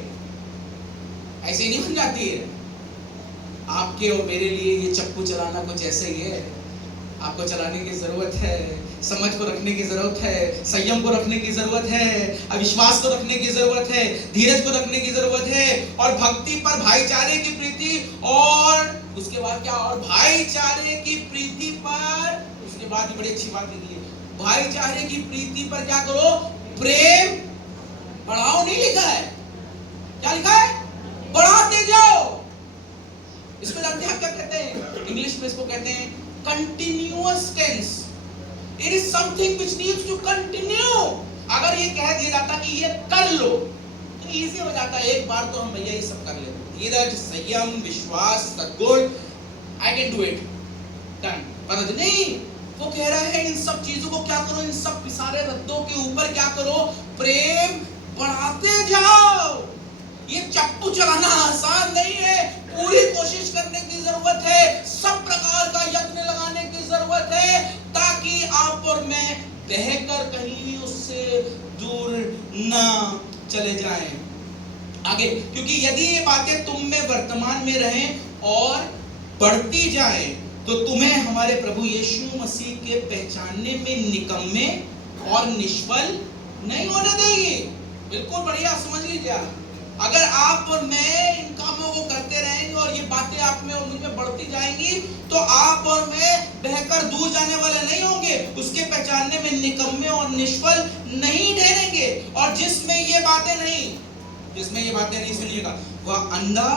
ऐसे नहीं बन जाती है। आपके और मेरे लिए ये चप्पू चलाना कुछ ऐसा ही है। आपको चलाने की जरूरत है, समझ को रखने की जरूरत है, संयम को रखने की जरूरत है, अविश्वास को रखने की जरूरत है, धीरज को रखने की जरूरत है, और भक्ति पर भाईचारे की प्रीति, और उसके बाद क्या, और भाईचारे की प्रीति पर, उसके बाद बड़ी अच्छी बात लिखी है, भाईचारे की प्रीति पर क्या करो, प्रेम बढ़ाओ। नहीं लिखा है, क्या लिखा है, बढ़ाते जाओ। इसको जानते हैं क्या कहते हैं, इंग्लिश में इसको कहते हैं continuous tense. It is something which needs to continue. अगर ये कह दिया जाता कि ये कर लो तो इजी हो जाता है, एक बार तो हम भैया ये सब कर लेते, धीरज, संयम, विश्वास, सद्गुण, I can do it, done। पर नहीं, वो कह रहा है इन सब चीजों को क्या करो, इन सब सारे रद्दों के ऊपर क्या करो, प्रेम बढ़ाते जाओ। ये चप्पू चलाना आसान नहीं है, पूरी कोशिश करने की जरूरत है, सब प्रकार का यत्न लगाने की जरूरत है, ताकि आप और मैं बहकर कहीं भी उससे दूर ना चले जाएं। आगे, क्योंकि यदि ये बातें तुम में वर्तमान में रहें और बढ़ती जाएं, तो तुम्हें हमारे प्रभु यीशु मसीह के पहचानने में निकम्मे और निष्फल नहीं होने देगी। बिल्कुल बढ़िया समझ लीजिए, अगर आप और मैं इन कामों को करते रहेंगे और ये बातें आप में और मुझ में बढ़ती जाएंगी, तो आप और मैं बहकर दूर जाने वाले नहीं होंगे, उसके पहचानने में निकम्मे और निष्फल नहीं ठहरेंगे। और जिसमें ये बातें नहीं सुनिएगा, वह अंधा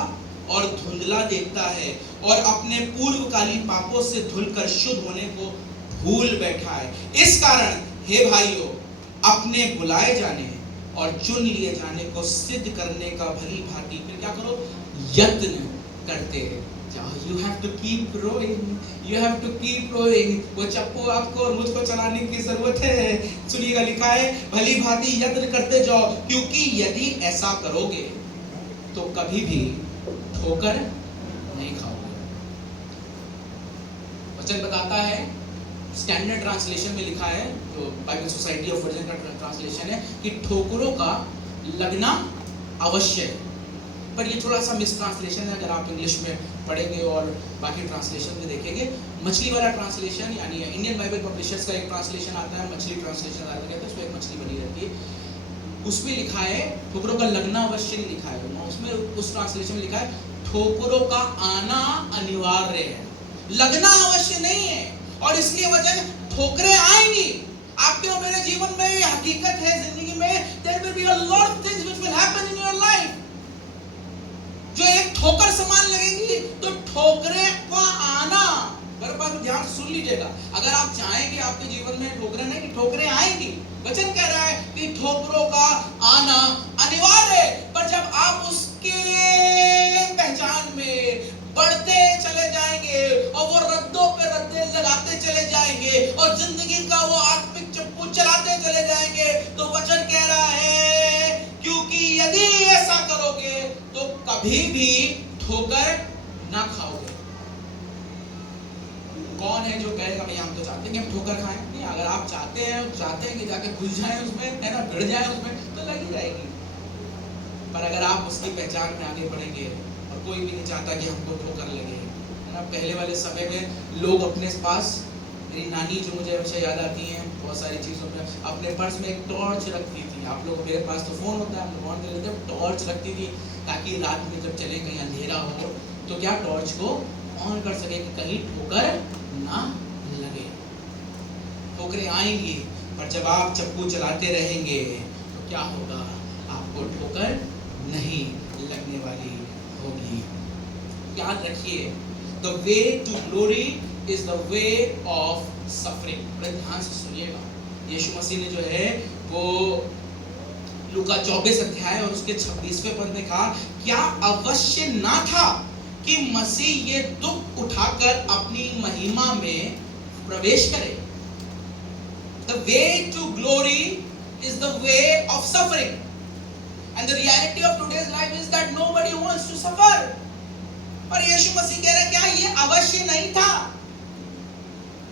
और धुंधला देखता है और अपने पूर्वकालीन पापों से धुलकर शुद्ध होने को भूल बैठा है। इस कारण हे भाइयों, अपने बुलाए जाने और चुन लिए जाने को सिद्ध करने का भली भांति फिर क्या करो, यत्न करते जाओ। You have to keep rowing, you have to keep rowing। वो चप्पू आपको और मुझको चलाने की जरूरत है। सुनिएगा, लिखा है भली भांति यत्न करते जाओ, क्योंकि यदि ऐसा करोगे तो कभी भी ठोकर नहीं खाओगे। वचन बताता है, स्टैंडर्ड ट्रांसलेशन में लिखा है, जो बाइबल सोसाइटी ऑफ वर्जन का ट्रांसलेशन है, कि ठोकरों का लगना अवश्य है। पर ये थोड़ा सा मिस ट्रांसलेशन है, अगर आप इंग्लिश में पढ़ेंगे और बाकी ट्रांसलेशन में देखेंगे। मछली वाला ट्रांसलेशन, यानी इंडियन बाइबल पब्लिशर्स का एक ट्रांसलेशन आता है, मछली ट्रांसलेशन आता है, उसमें एक मछली बनी रहती है, उसमें लिखा है ठोकरों का लगना अवश्य नहीं लिखा है, उसमें उस ट्रांसलेशन में लिखा है ठोकरों का आना अनिवार्य है, लगना अवश्य नहीं है। और इसलिए वजह, ठोकरें आएंगी आपके और मेरे जीवन में, ये हकीकत है जिंदगी में। there will be a lot of things which will happen in your life जो एक ठोकर समान लगेंगी। तो ठोकरें का आना, मेरे बात ध्यान से सुन लीजिएगा, अगर आप चाहेंगे आपके जीवन में ठोकरें नहीं, ठोकरें आएंगी। वचन कह रहा है कि ठोकरों का आना अनिवार्य है, पर जब आप उसके पहचान में बढ़ते चले जाएंगे और वो रद्दों पे रद्दे लगाते चले जाएंगे और जिंदगी का वो आत्मिक चप्पू चलाते चले जाएंगे, तो वचन कह रहा है, क्योंकि यदि ऐसा करोगे तो कभी भी ठोकर ना खाओगे। कौन है जो कहेगा भाई हम तो चाहते हैं कि हम ठोकर खाएं? नहीं, अगर आप चाहते हैं कि जाके घुस जाएं उसमें, है ना, भिड़ जाएं उसमें, तो लगी जाएगी। पर अगर आप उसकी पहचान में आगे बढ़ेंगे, और कोई भी नहीं चाहता कि हमको ठोकर लगे, है ना। पहले वाले समय में लोग अपने पास, मेरी नानी जो मुझे हमेशा याद आती हैं बहुत सारी चीज़ों में, अपने पर्स में एक टॉर्च रखती थी। आप लोग, मेरे पास तो फ़ोन होता है, हम लोग ऑन कर लेते हैं, टॉर्च रखती थी ताकि रात में जब चले कहीं अंधेरा हो तो क्या टॉर्च को ऑन कर सके कि कहीं ठोकर ना लगे। ठोकरें आएंगी, पर जब आप चप्पू चलाते रहेंगे तो क्या होगा, आपको ठोकर नहीं लगने वाली होगी। याद रखिए, the way to glory is the way of suffering। बड़े ध्यान से सुनिएगा, यीशु मसीह ने जो है वो लूका 24 अध्याय और उसके 26वें पद में कहा, क्या अवश्य ना था कि मसीह ये दुख उठाकर अपनी महिमा में प्रवेश करे। The way to glory is the way of suffering, and the reality of today's life is that nobody wants to suffer। और यीशु मसीह कह रहे क्या ये अवश्य नहीं था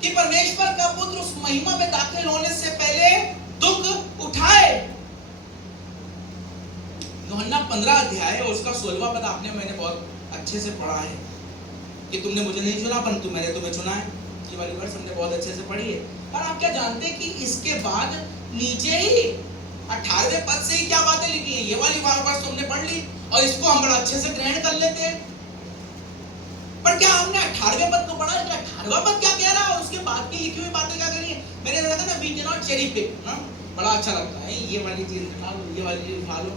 कि परमेश्वर का पुत्र उस महिमा में दाखिल होने से पहले दुख उठाए? यूहन्ना 15 अध्याय और उसका 16वां पद आपने मैंने बहुत अच्छे से पढ़ा है कि तुमने मुझे नहीं चुना परंतु मैंने तुम्हें चुना है। ये वाली वर्ष हमने बहुत अच्छे से पढ़ी है। और आप क्या जानते हैं कि इसके बाद नीचे ही 18वें पद से ही क्या बातें लिखी है? ये वाली वर्ष तुमने पढ़ ली और इसको हम बड़ा अच्छे से ग्रहण कर लेते हैं। पर क्या हमने 18वें पद को पढ़ा? 18वां पद क्या कह रहा है और उसके बाद की लिखी हुई बातें क्या कह रही है? मैंने देखा ना, we can not cherry pick. बड़ा अच्छा लगता है, ये वाली चीज निकालो, ये वाली चीज निकालो,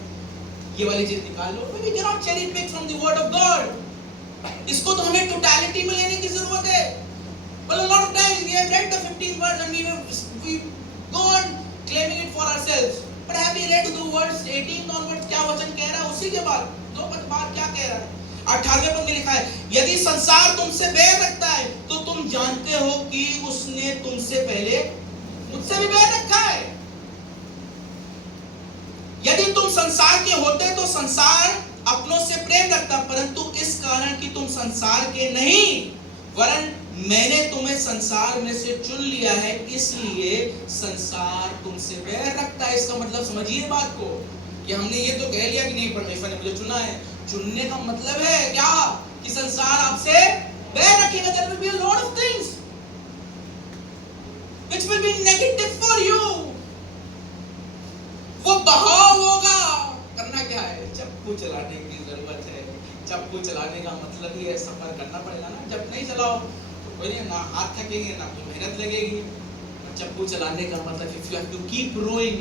ये वाली चीज निकालो। We can not cherry pick from the word of God. इसको तो हमें टोटलिटी में लेने की जरूरत है। But a lot of times we have read the 15th verse and we go on claiming it for ourselves. But have we read the verse 18 onwards? क्या वचन कह रहा है? उसी के बाद 2 पद बाद क्या कह रहा है? 18वें पद में लिखा है, यदि संसार तुमसे बैर रखता है तो तुम जानते हो कि उसने तुमसे पहले मुझसे भी बैर रखा है। यदि तुम संसार के होते तो संसार अपनों से प्रेम रखता, परंतु इस कारण कि तुम संसार के नहीं वरन मैंने तुम्हें संसार में से चुन लिया है, इसलिए संसार तुमसे बैर रखता है। इसका मतलब समझिए बात को कि हमने ये तो कह लिया कि नहीं परमेश्वर ने मुझे चुना है। चुनने का मतलब है क्या? कि संसार आपसे बैर रखेगा। There will be a lot of things which will be negative for you. वो बहाव होगा। करना क्या है? चप्पू चलाने की जरूरत है। चप्पू चलाने का मतलब ये सफर करना पड़ेगा ना। जब नहीं चलाओ तो कोई नहीं, ना हाथ थकेंगे ना कोई मेहनत लगेगी। चप्पू चलाने का मतलब if you have to keep rowing,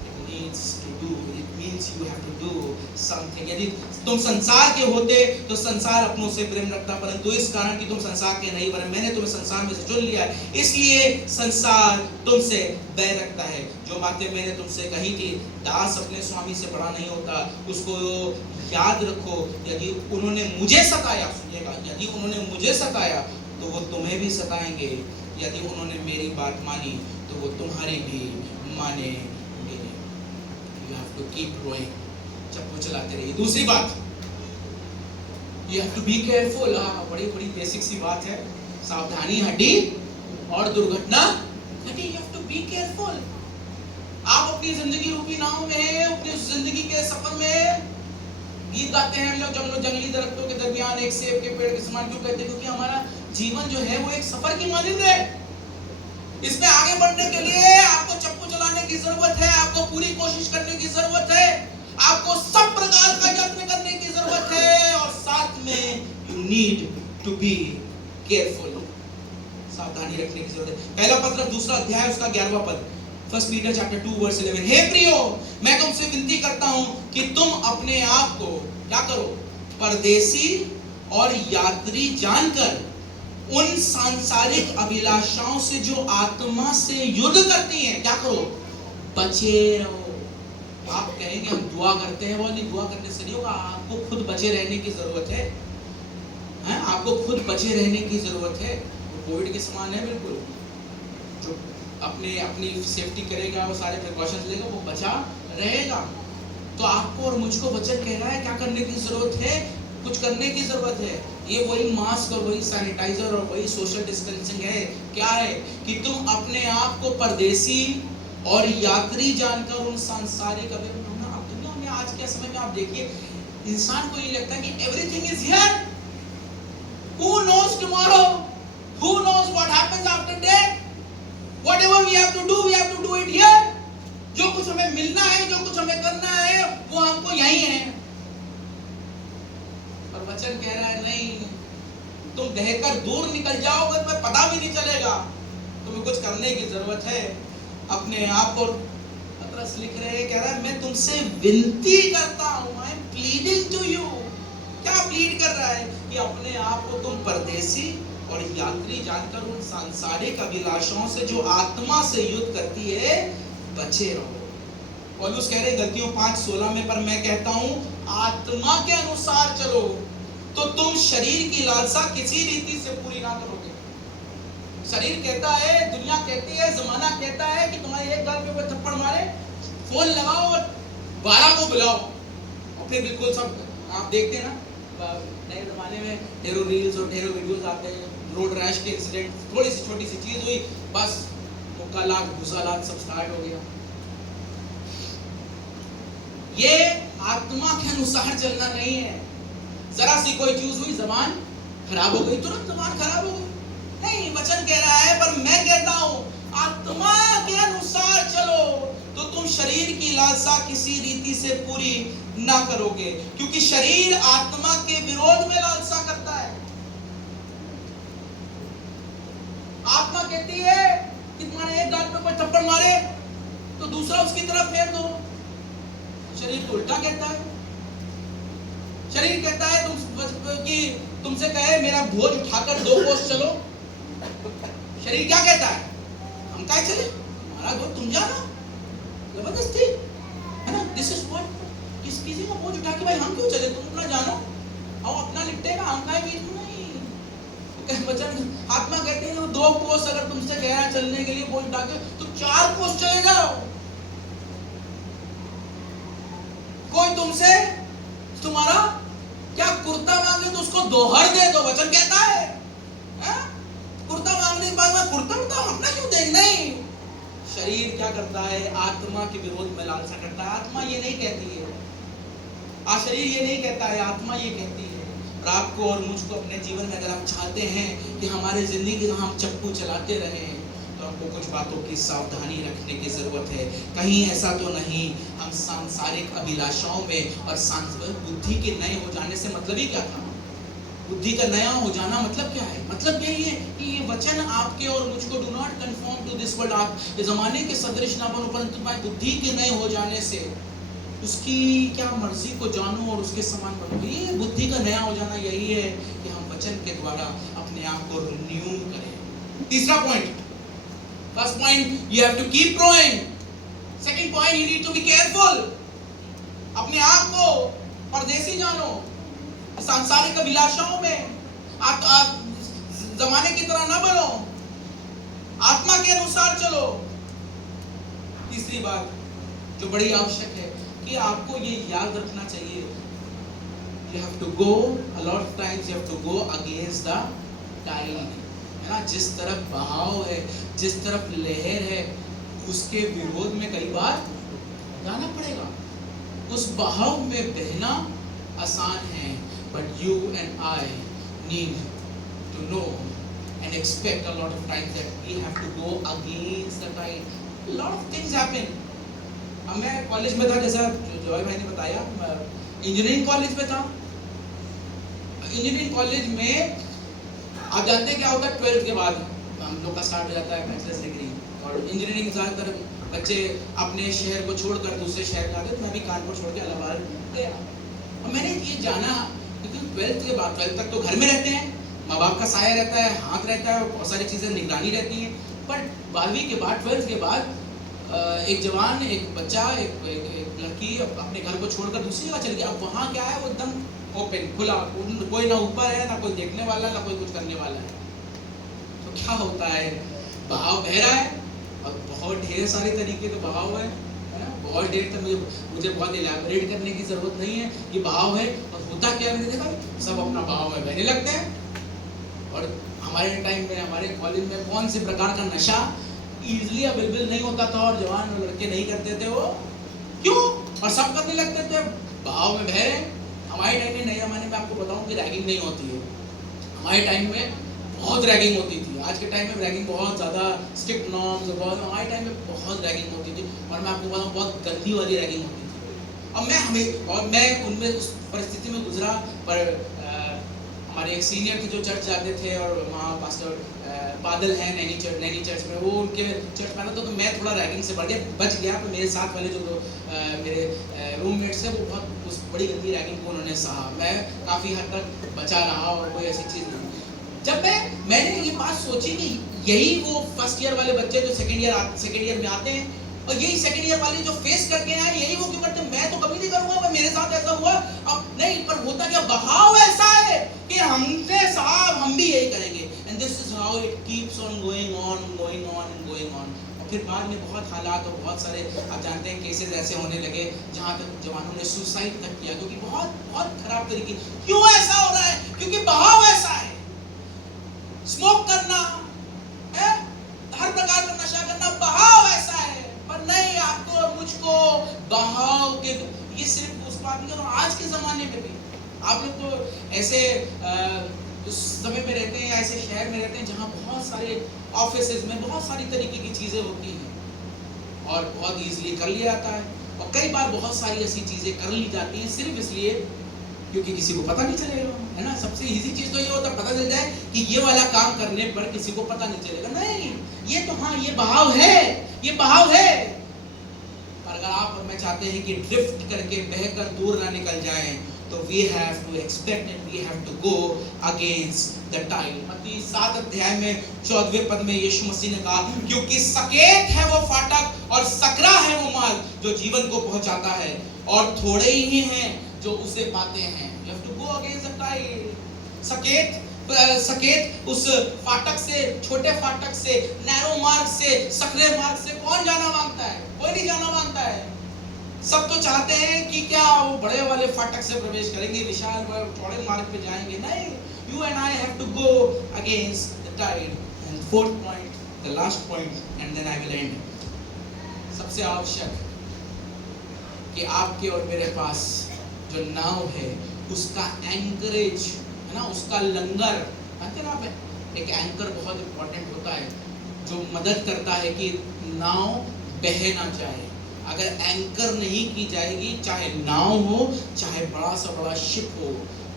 it means you have to do something. यदि तुम संसार के होते तो संसार अपनों से प्रेम रखता, परंतु इस कारण कि तुम संसार के नहीं वरन मैंने तुम्हें संसार में से चुन लिया है, इसलिए संसार तुमसे बैर रखता है। जो बातें मैंने तुमसे कही थी, दास अपने स्वामी से बड़ा नहीं होता, उसको याद रखो। यदि उन्होंने मुझे सताया, सुनिएगा, यदि उन्होंने मुझे सताया तो वो तुम्हें भी सताएंगे। यदि उन्होंने मेरी बात मानी तो वो तुम्हारी भी मानेंगे। You have to keep rowing. चप्पू चलाते रहिए। दूसरी बात, you have to be careful। बड़ी बड़ी बेसिक सी बात है। सावधानी हटी और दुर्घटना घटी। You have to be careful। आप अपनी जिंदगी रूपी नाव में हैं, अपनी जिंदगी के सफर में गीत गाते हैं हम लोग, जब लोग जंगली दरख्तों के दरमियान एक सेब के पेड़ के समान। क्यों कहते हैं? क्योंकि हमारा जीवन जो है वो एक सफर की मानिंद है। इसमें आगे बढ़ने के लिए आपको चप्पू चलाने की जरूरत है, आपको पूरी कोशिश करने की जरूरत है, आपको सब प्रकार का यत्न करने की जरूरत है, और साथ में you need to be careful. सावधानी रखने की जरूरत है। पहला पत्र 2 अध्याय उसका 11वां पद, 1 पीटर चैप्टर 2 वर्स 11। हे प्रियो, मैं तुमसे विनती करता हूं कि तुम अपने आप को क्या करो? परदेसी और यात्री जानकर उन सांसारिक अभिलाषाओं से जो आत्मा से युद्ध करती हैं, क्या करो? बचे रहो। आप कहेंगे हम दुआ करते हैं, वो नहीं, दुआ करने से नहीं होगा। आपको खुद बचे रहने की जरूरत है, आपको खुद बचे रहने की जरूरत है। कोविड के समान है बिल्कुल। जो अपनी सेफ्टी करेगा, वो सारे प्रिकॉशंस लेगा, वो बचा रहेगा। तो आपको और मुझको वचन कह रहा है क्या करने की जरूरत है? कुछ करने की जरूरत है। ये वही मास्क और वही सैनिटाइजर और वही सोशल डिस्टेंसिंग है। क्या है? कि तुम अपने आप को परदेसी और यात्री जानकर उन सांसारिक दुनिया में आज के समय में आप देखिए, इंसान को ये लगता है कि everything is here, who knows tomorrow, who knows what happens after death, whatever we have to do, we have to do it here. जो कुछ हमें मिलना है, जो कुछ हमें करना है, वो हमको यही है। और वचन कह रहा है नहीं, तुम बहकर दूर निकल जाओगे, तुम्हें पता भी नहीं चलेगा। तुम्हें कुछ करने की जरूरत है अपने आप को। पतरस लिख रहे हैं, कह रहा है मैं तुमसे विनती करता हूं, I am pleading to you. क्या प्लीड कर रहा है? कि अपने आप को तुम परदेसी और यात्री जानकर उन सांसारिक अभिलाषाओं से जो आत्मा से युद्ध करती है, बचे रहो। पौलुस कह रहे गलतियों 5:16 में, पर मैं कहता हूं आत्मा के अनुसार चलो तो तुम शरीर की लालसा किसी रीति से पूरी ना करोगे। शरीर कहता है, दुनिया कहती है, जमाना कहता है कि तुम्हारे एक गाल पे कोई थप्पड़ मारे, फोन लगाओ और 12 को बुलाओ, और फिर बिल्कुल सब आप देखते हैं ना, नए जमाने में ढेरों रील्स और ढेरों वीडियोस आते हैं, रोड रैश के इंसिडेंट, थोड़ी सी छोटी सी चीज हुई, बस मुक्का लाख घुसा लाख सब स्टार्ट हो गया। ये आत्मा के अनुसार चलना नहीं है। जरा सी कोई चीज हुई, जबान खराब हो गई, तुरंत जबान खराब हो गई। नहीं, वचन कह रहा है, पर मैं कहता हूं आत्मा के अनुसार चलो तो तुम शरीर की लालसा किसी रीति से पूरी ना करोगे, क्योंकि शरीर आत्मा के विरोध में लालसा करता है। आत्मा कहती है कि तुम्हारे एक गाल पे कोई थप्पड़ मारे तो दूसरा उसकी तरफ फेर दो। शरीर तो उल्टा कहता है। शरीर कहता है कि तुमसे कहे मेरा बोझ उठाकर 2 कोस चलो, शरीर क्या कहता है? हम काहे चले, हमारा बोझ तुम जानो, जबरदस्ती है ना। दिस इज व्हाट, किसी का बोझ उठा के भाई हम क्यों चले, तुम अपना जानो, आओ अपना निपटेगा, हम काहे बीच में नहीं। वचन आत्मा कहते हैं 2 कोस अगर तुमसे कह रहा है चलने के लिए बोझ उठा के, तो 4 कोस चले जाओ। कोई तुमसे तुम्हारा क्या कुर्ता मांगे तो उसको दोहर दे दो, वचन कहता है, कुर्ता मांगने के बाद मैं कुर्ता अपना क्यों दे? नहीं, शरीर क्या करता है? आत्मा के विरोध में लालसा करता है। आत्मा ये नहीं कहती है, शरीर ये नहीं कहता है, आत्मा ये कहती है। और आपको और मुझको अपने जीवन में अगर आप चाहते हैं कि हमारे जिंदगी में हम चप्पू चलाते रहें, तो हमको कुछ बातों की सावधानी रखने की जरूरत है। कहीं ऐसा तो नहीं हम सांसारिक अभिलाषाओं में और बुद्धि के नए हो जाने से मतलब ही क्या था? बुद्धि का नया हो जाना मतलब क्या है? मतलब यही है कि ये वचन आपके और मुझको do not conform to this world, आप इस जमाने के सदृश ना बनो, परंतु तुम्हारी बुद्धि के नए हो जाने से उसकी क्या मर्जी को जानो और उसके समान बनो। ये बुद्धि का नया हो जाना यही है कि हम वचन के द्वारा अपने आप को रिन्यू करें। तीसरा point, first point you have to keep growing, second point you need to be careful. अपने आप को परदेसी जानो, सांसारिक अभिलाषाओं में आप जमाने की तरह ना बनो, आत्मा के अनुसार चलो। तीसरी बात जो बड़ी आवश्यक है कि आपको ये याद रखना चाहिए, you have to go, a lot of times you have to go against the tide, है ना। जिस तरफ बहाव है, जिस तरफ लहर है, उसके विरोध में कई बार जाना पड़ेगा। उस बहाव में बहना आसान है, but you and I need to know and expect a lot of times that we have to go against the tide. A lot of things happen. अब मैं कॉलेज में था, जैसा जॉय भाई ने बताया, इंजीनियरिंग कॉलेज में था। इंजीनियरिंग कॉलेज में आप जानते हैं क्या होता है, 12th के बाद हम लोग का स्टार्ट हो जाता है बैचलर्स डिग्री, और इंजीनियरिंग ज़्यादातर बच्चे अपने शहर को छोड़कर दूसरे शहर में आते। तो मैं भी कानपुर छोड़ के इलाहाबाद गया, और मैंने ये जाना क्योंकि 12th के बाद, 12th तक तो घर में रहते हैं, माँ बाप का साया रहता है, हाथ रहता है, बहुत सारी चीज़ें निगरानी रहती हैं। पर 12वीं के बाद, 12th के बाद एक जवान, एक बच्चा, एक लड़की अपने घर को छोड़कर दूसरी जगह चल गया। अब वहाँ क्या है, वो एकदम ओपन, खुला, कोई ना ऊपर है, ना कोई देखने वाला, ना कोई कुछ करने वाला है। तो क्या होता है, बहाव बह रहा है, और बहुत ढेर सारे तरीके के बहाव है ना। बहुत देर तक मुझे बहुत इलैबोरेट करने की जरूरत नहीं है, ये बहाव है। और होता क्या है, मैंने देखा सब अपना बहाव में बहने लगते हैं। और हमारे टाइम में, हमारे कॉलेज में कौन से प्रकार का नशा इजीली अवेलेबल नहीं होता था, और जवान लड़के नहीं करते थे, वो क्यों, और सब करने लगते थे, बहाव में बह रहे। हमारे टाइम में, नए जमाने में आपको बताऊं कि रैगिंग नहीं होती है। हमारे टाइम में बहुत रैगिंग होती थी। आज के टाइम में रैगिंग बहुत ज़्यादा स्ट्रिक्ट नॉर्म्स, बहुत, हमारे टाइम में बहुत रैगिंग होती थी, और मैं आपको बताऊं बहुत गंदी वाली रैगिंग होती थी। और मैं उनमें उस परिस्थिति में गुजरा। पर हमारे एक सीनियर थे जो चर्च जाते थे, और वहाँ पास्टर बादल हैं नैनी चर्च में, वो उनके चर्च में था, तो मैं थोड़ा रैगिंग से बच गया। पर मेरे साथ वाले जो मेरे रूममेट्स हैं, वो बहुत उस बड़ी गंदी रैगिंग को उन्होंने सहा। मैं काफ़ी हद तक बचा रहा, और कोई ऐसी चीज़ नहीं। जब मैंने ये बात सोची कि यही वो फर्स्ट ईयर वाले बच्चे जो सेकेंड ईयर में आते हैं, और यही सेकेंड ईयर वाले जो फेस करके आए, यही वो क्यों करते हैं। मैं तो कभी नहीं करूँगा, मेरे साथ ऐसा हुआ। अब नहीं, पर होता क्या, बहाव ऐसा है कि हमसे साहब हम भी यही करेंगे, and this is how it keeps on going on, going on and going on. और फिर बाद में बहुत हालात और बहुत सारे आप जानते हैं केसेस ऐसे होने लगे जहाँ तक जवानों ने सुसाइड तक किया, क्योंकि बहुत बहुत खराब तरीके। क्यों ऐसा हो रहा है? क्योंकि बहाव ऐसा है। स्मोक करना है, हर प्रकार का नशा करना, बहाव ऐसा है। पर नहीं, आपको और मुझको बहाव के, ये सिर्फ उस बात नहीं, आज के जमाने में भी आप लोग तो ऐसे उस समय में रहते हैं, ऐसे शहर में रहते हैं जहाँ बहुत सारे ऑफिसेज में बहुत सारी तरीके की चीजें होती हैं और बहुत इजीली कर लिया जाता है। और कई बार बहुत सारी ऐसी चीजें कर ली जाती हैं सिर्फ इसलिए क्योंकि किसी को पता नहीं चलेगा, है ना। सबसे इजी चीज तो ये होता है, पता चल जाए कि ये वाला काम करने पर किसी को पता नहीं चलेगा। नहीं, ये तो हाँ, ये बहाव है, ये बहाव है। पर अगर आप और मैं चाहते हैं कि ड्रिफ्ट करके बहकर दूर ना निकल जाएं, तो we have to expect and we have to go against the tide। मत्ती 7 अध्याय में 14वें पद में यीशु मसीह ने कहा, क्योंकि सकेत है वो फाटक और सकरा है वो मार्ग जो जीवन को पहुंचाता है, और थोड़े ही हैं जो उसे पाते हैं। You have to go against the tide। सकेत उस फाटक से, छोटे फाटक से, नैरो मार्ग से, सकरे मार्ग से कौन जाना मांगता है? कोई नहीं जाना मांगता है। सब तो चाहते हैं कि क्या वो बड़े वाले फाटक से प्रवेश करेंगे, विशाल चौड़े मार्ग पे जाएंगे। नहीं, you and I have to go against the tide। And fourth point, the last point, and then I will end। सबसे आवश्यक कि आपके और मेरे पास जो नाव है उसका एंकरेज है ना, उसका लंगर, जानते ना आप, एक एंकर बहुत इंपॉर्टेंट होता है जो मदद करता है कि नाव बह ना जाए। अगर एंकर नहीं की जाएगी, चाहे नाव हो चाहे बड़ा सा बड़ा शिप हो,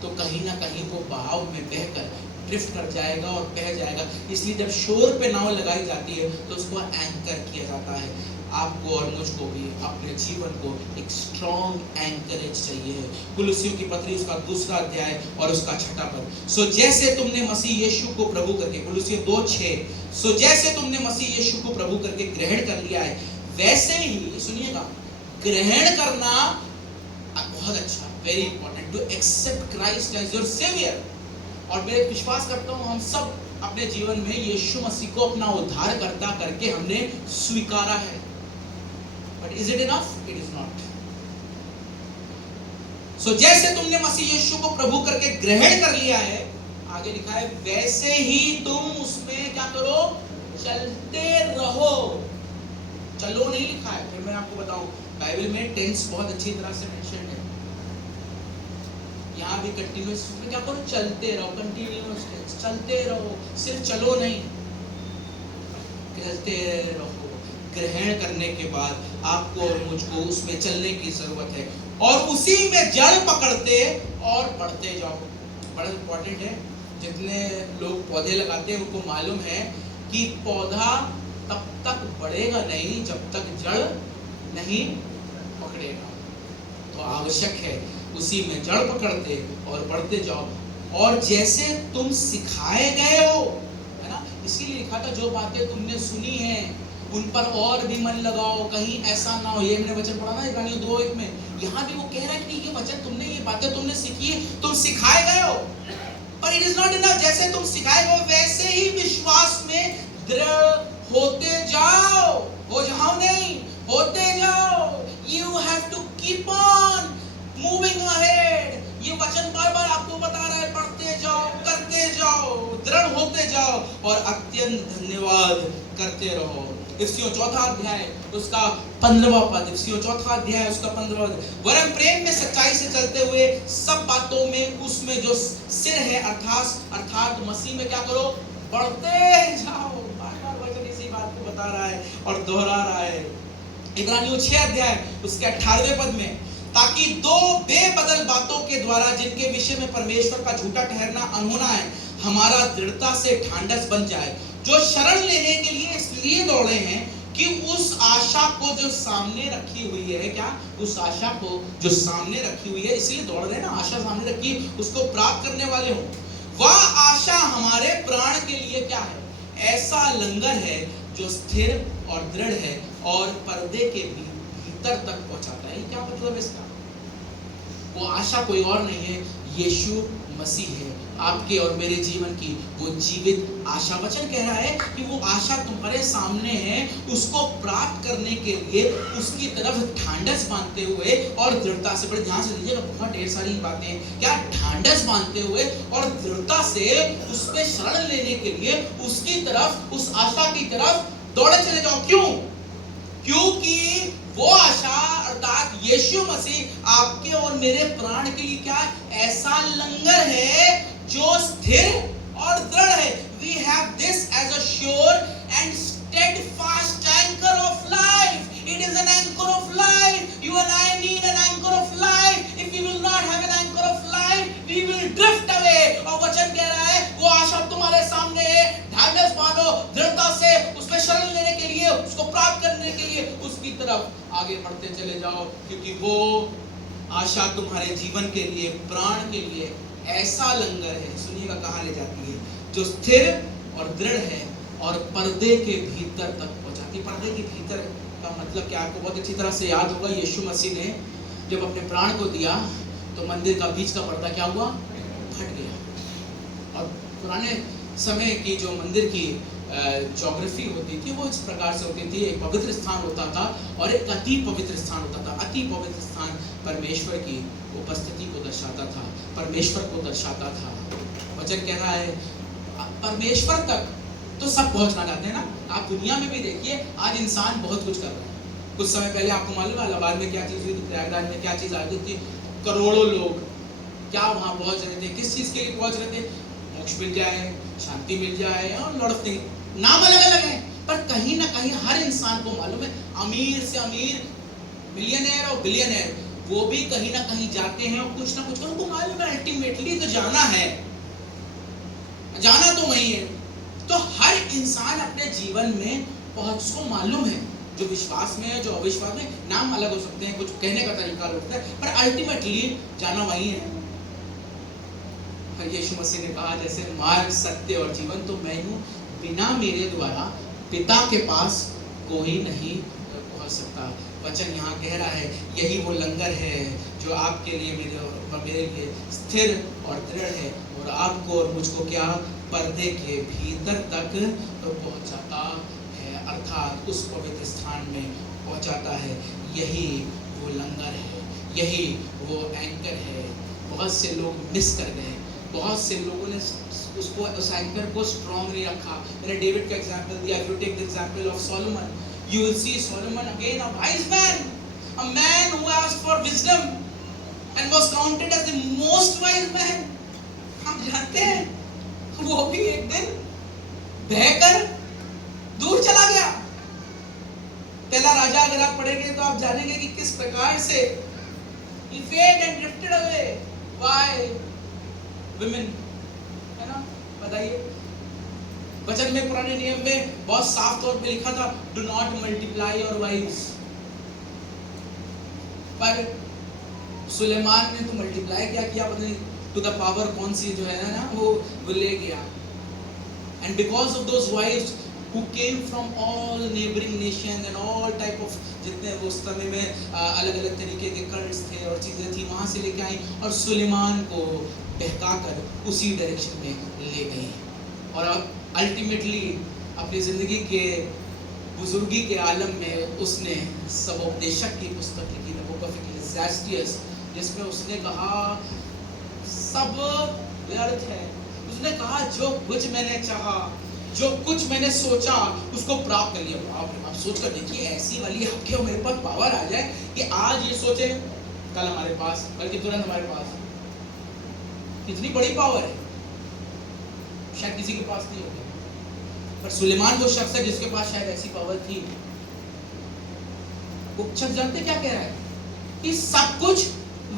तो कहीं ना कहीं वो बहाव में बहकर ड्रिफ्ट कर जाएगा और बह जाएगा। इसलिए जब शोर पे नाव लगाई जाती है तो उसको एंकर किया जाता है। आपको और मुझको भी अपने जीवन को एक स्ट्रॉन्ग एंकरेज चाहिए है। कुलुसियों की पत्री उसका 2 अध्याय और उसका 6 पद। सो जैसे तुमने मसीह यीशु को प्रभु करके, कुलुसियों 2:6, सो जैसे तुमने मसीह यीशु को प्रभु करके ग्रहण कर लिया है, वैसे ही, सुनिएगा, ग्रहण करना बहुत अच्छा, very important, to accept Christ as your saviour. और मैं विश्वास करता हूँ हम सब अपने जीवन में यीशु मसीह को अपना उद्धारकर्ता करके हमने स्वीकारा है। But is it enough? It is not. So जैसे तुमने मसीह यीशु को प्रभु करके ग्रहण कर लिया है, आगे लिखा है, वैसे ही तुम उसमें क्या करो? चलते रहो। चलो नहीं लिखा है, फिर मैं आपको बताऊं, बाइबल में टेंस बहुत अच्छी तरह से मेंशन है। यहाँ भी कंटिन्यूअस में क्या करो? चलते रहो, कंटिन्यूअस टेंस, चलते रहो, सिर्फ चलो नहीं, चलते रहो। ग्रहण करने के बाद आपको और मुझको उसमें चलने की जरूरत है, और उसी में जड़ पकड़ते और बढ़ते जाओ। बड़ा इंपॉर्टेंट है। जितने लोग पौधे लगाते हैं उनको मालूम है कि पौधा तब तक बढ़ेगा नहीं जब तक जड़ नहीं पकड़ेगा। तो आवश्यक है उसी में जड़ पकड़ते और बढ़ते जाओ, और जैसे तुम सिखाए गए हो, है ना, इसीलिए लिखा था, जो बातें तुमने सुनी हैं उन पर और भी मन लगाओ, कहीं ऐसा ना हो। ये मैंने वचन पढ़ा ना इब्रानियों 2:1 में, यहाँ भी वो कह रहा है कि ये वचन तुमने, ये बातें तुमने सीखी है, तुम सिखाए गए हो। पर इट इज नॉट इनफ, जैसे तुम सिखाए गए हो वैसे ही विश्वास में दृढ़ होते जाओ। हो जाओ नहीं, होते जाओ। You have to keep on moving ahead। ये वचन बार बार आपको बता रहा है, पढ़ते जाओ, करते जाओ, दृढ़ होते जाओ और अत्यंत धन्यवाद करते रहो। इफिसियों 4 अध्याय उसका 15वां पद, इफिसियों 4 अध्याय उसका 15वां पद, वरन प्रेम में सच्चाई से चलते हुए सब बातों में उसमें जो सिर है अर्थात मसीह में क्या करो? बढ़ते जाओ। बार-बार वचन इसी बात को बता रहा है और दोहरा रहा है। इब्रानियों 6 अध्याय उसके 18वें पद में, ताकि 2 बेबदल बातों के द्वारा जिनके विषय में परमेश्वर का झूठा ठहरना अनहोना है, हमारा दृढ़ता से ढांढस बन जाए, जो शरण लेने के लिए इसलिए दौड़े हैं कि उस आशा को जो सामने रखी हुई है, क्या? उस आशा को जो सामने रखी हुई है, इसलिए दौड़ रहे हैं ना, आशा सामने रखी, उसको प्राप्त करने वाले हो। वह आशा हमारे प्राण के लिए क्या है? ऐसा लंगर है जो स्थिर और दृढ़ है और पर्दे के भीतर तक पहुंचाता है। क्या मतलब इसका? वो आशा कोई और नहीं है, यीशु मसीह है, आपके और मेरे जीवन की वो जीवित आशा। वचन कह रहा है कि वो आशा तुम्हारे सामने है, उसको प्राप्त करने के लिए उसकी तरफ ढांढस बांधते हुए और दृढ़ता से, बड़े ध्यान से लीजिएगा, बहुत ढेर सारी बातें हैं, क्या ढांढस बांधते हुए और दृढ़ता से उस पे शरण लेने के लिए उसकी तरफ, उस आशा की तरफ दौड़े चले जाओ। क्यों? क्योंकि वो आशा अर्थात यीशु मसीह आपके और मेरे प्राण के लिए क्या ऐसा लंगर है जो स्थिर और दृढ़ है। We have this as a sure and steadfast anchor of life. It is an anchor of life. You and I need an anchor of life. If we will not have an anchor of life, we will drift away. और वचन कह रहा है वो आशा तुम्हारे सामने है, ढांढस बांधो, दृढ़ता से उस पे शरण लेने के लिए, उसको प्राप्त करने के लिए उसकी तरफ आगे बढ़ते चले जाओ, क्योंकि वो आशा तुम्हारे जीवन के लिए, प्राण के लिए ऐसा लंगर है, सुनिएगा कहाँ ले जाती है, जो स्थिर और दृढ़ है और पर्दे के भीतर तक पहुंचाती। पर्दे के भीतर का मतलब क्या, आपको बहुत अच्छी तरह से याद होगा, यीशु मसीह ने जब अपने प्राण को दिया तो मंदिर का बीच का पर्दा क्या हुआ, फट गया। और पुराने समय की जो मंदिर की ज्योग्राफी होती थी वो इस प्रकार से होती थी, एक पवित्र स्थान होता था और एक अति पवित्र स्थान होता था। अति पवित्र स्थान परमेश्वर की उपस्थिति को दर्शाता था, परमेश्वर को दर्शाता था। वचन कह रहा है परमेश्वर तक तो सब पहुंचना चाहते हैं ना। आप दुनिया में भी देखिए, आज इंसान बहुत कुछ कर रहा है। कुछ समय पहले आपको मालूम है इलाहाबाद में क्या चीज़ हुई थी, प्रयागराज में क्या चीज़ आई थी, करोड़ों लोग क्या वहाँ पहुँच रहे थे, किस चीज़ के लिए पहुँच रहे थे, मोक्ष मिल जाए, शांति मिल जाए, और लॉट ऑफ थिंग, नाम अलग अलग है, पर कहीं ना कहीं हर इंसान को मालूम है, अमीर से अमीर, मिलियनेयर और बिलियनेयर, वो भी कहीं ना कहीं जाते हैं और कुछ ना कुछ उनको मालूम है अल्टीमेटली तो जाना है, जाना तो वही है। तो हर इंसान अपने जीवन में पहुंच को मालूम है, जो विश्वास में है, जो अविश्वास में, नाम अलग हो सकते हैं, कुछ कहने का तरीका होता है, पर अल्टीमेटली जाना वही है। यीशु मसीह ने कहा जैसे मार्ग, सत्य और जीवन तो मैं हूँ, बिना मेरे द्वारा पिता के पास कोई नहीं पहुंच सकता। वचन यहाँ कह रहा है यही वो लंगर है जो आपके लिए, मेरे लिए स्थिर और दृढ़ है और आपको और मुझको क्या पर्दे के भीतर तक पहुंचाता है, अर्थात उस पवित्र स्थान में पहुंचाता है। यही वो लंगर है, यही वो एंकर है। बहुत से लोग मिस कर गए, बहुत से लोगों ने उसको, उस एंकर को स्ट्रॉन्ग नहीं रखा। मैंने डेविड का एग्जांपल दिया, if you take the example of Solomon, you will see Solomon again a wise man, a man who asked for wisdom and was counted as the most wise man। आप जानते हैं वो भी एक दिन बहकर दूर चला गया। पहला राजा अगर आप पढ़ेंगे तो आप जानेंगे कि किस प्रकार से he faded and drifted away by women, है ना, बताइए। वचन में, पुराने नियम में बहुत साफ तौर पे लिखा था do not multiply your wives, पर सुलेमान ने तो मल्टीप्लाई क्या किया, पता नहीं टू द पावर कौन सी जो है ना वो ले गया। And because of those wives who came from all neighboring nations and all type of, जितने वो उस समय में अलग अलग तरीके के कल्ट्स थे और चीज़ें थी, वहाँ से लेके आई और सुलेमान को बहकाकर उसी डायरेक्शन में ले गई। और अब अल्टीमेटली अपनी ज़िंदगी के बुजुर्गी के आलम में उसने सबोपदेशक की पुस्तक लिखी, द बुक ऑफ इक्लेसियास्टियस, जिसमें उसने कहा सब व्यर्थ है। उसने कहा जो कुछ मैंने चाहा, जो कुछ मैंने सोचा उसको प्राप्त कर लिया। आप सोच कर देखिए, ऐसी वाली आपके और मेरे पास पावर आ जाए कि आज ये सोचे कल हमारे पास, बल्कि तुरंत हमारे पास, कितनी बड़ी पावर है, शायद किसी के पास नहीं होगी। पर सुलेमान वो शख्स है जिसके पास शायद ऐसी पावर थी। वो शख्स जानते क्या कह रहा है कि सब कुछ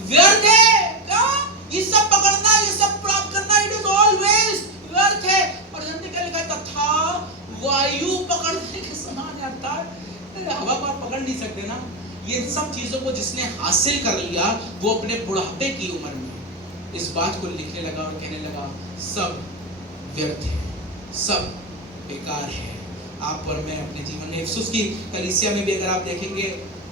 व्यर्थ है। क्या? ये सब पकड़ना, ये सब प्राप्त करना, इट इज ऑलवेज व्यर्थ है। और जानते क्या लिखा, तथा वायु पकड़ने के समान है, अर्थात हवा को आप पकड़ नहीं सकते ना। ये सब चीजों को जिसने हासिल कर लिया वो अपने बुढ़ापे की उम्र में इस बात को लिखने लगा और कहने लगा सब व्यर्थ है, सब बेकार है। आप और मैं अपने जीवन में, इफिसुस की कलीसिया में भी अगर आप देखेंगे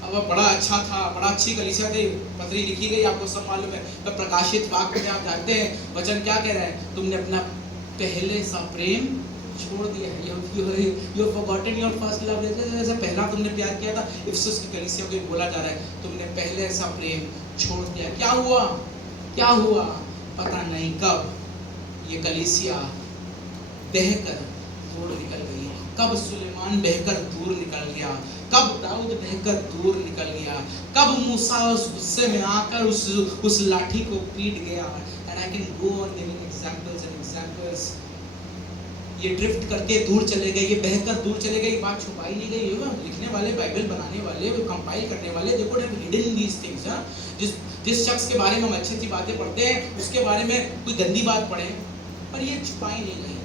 अब वह बड़ा अच्छा था, बड़ा अच्छी कलीसिया थी, पत्री लिखी गई, आपको सब मालूम है। तो प्रकाशित वाक्य में आप जानते हैं वचन क्या कह रहा है, तुमने अपना पहले सा प्रेम छोड़ दिया है। You forgotten your first love. जैसे पहला तुमने प्यार किया था, इफिसुस की कलीसिया को बोला जा रहा है तुमने पहले सा प्रेम छोड़ दिया। क्या हुआ, क्या हुआ पता नहीं कब ये कलीसिया बहकर दूर निकल गई, कब सुलेमान बहकर दूर निकल गया, कब दाऊद बहकर दूर निकल गया, कब मूसा उस गुस्से में आकर उस लाठी को पीट गया। And I can go on giving examples and examples. ये ड्रिफ्ट करके दूर चले गए, ये बहकर दूर चले गए। बात छुपाई नहीं गई है। लिखने वाले, बाइबल बनाने वाले, कंपाइल करने वाले, they could have hidden these things. जिस शख्स के बारे में हम अच्छी अच्छी बातें पढ़ते हैं उसके बारे में कोई गंदी बात पढ़े, पर ये छुपाई नहीं गई,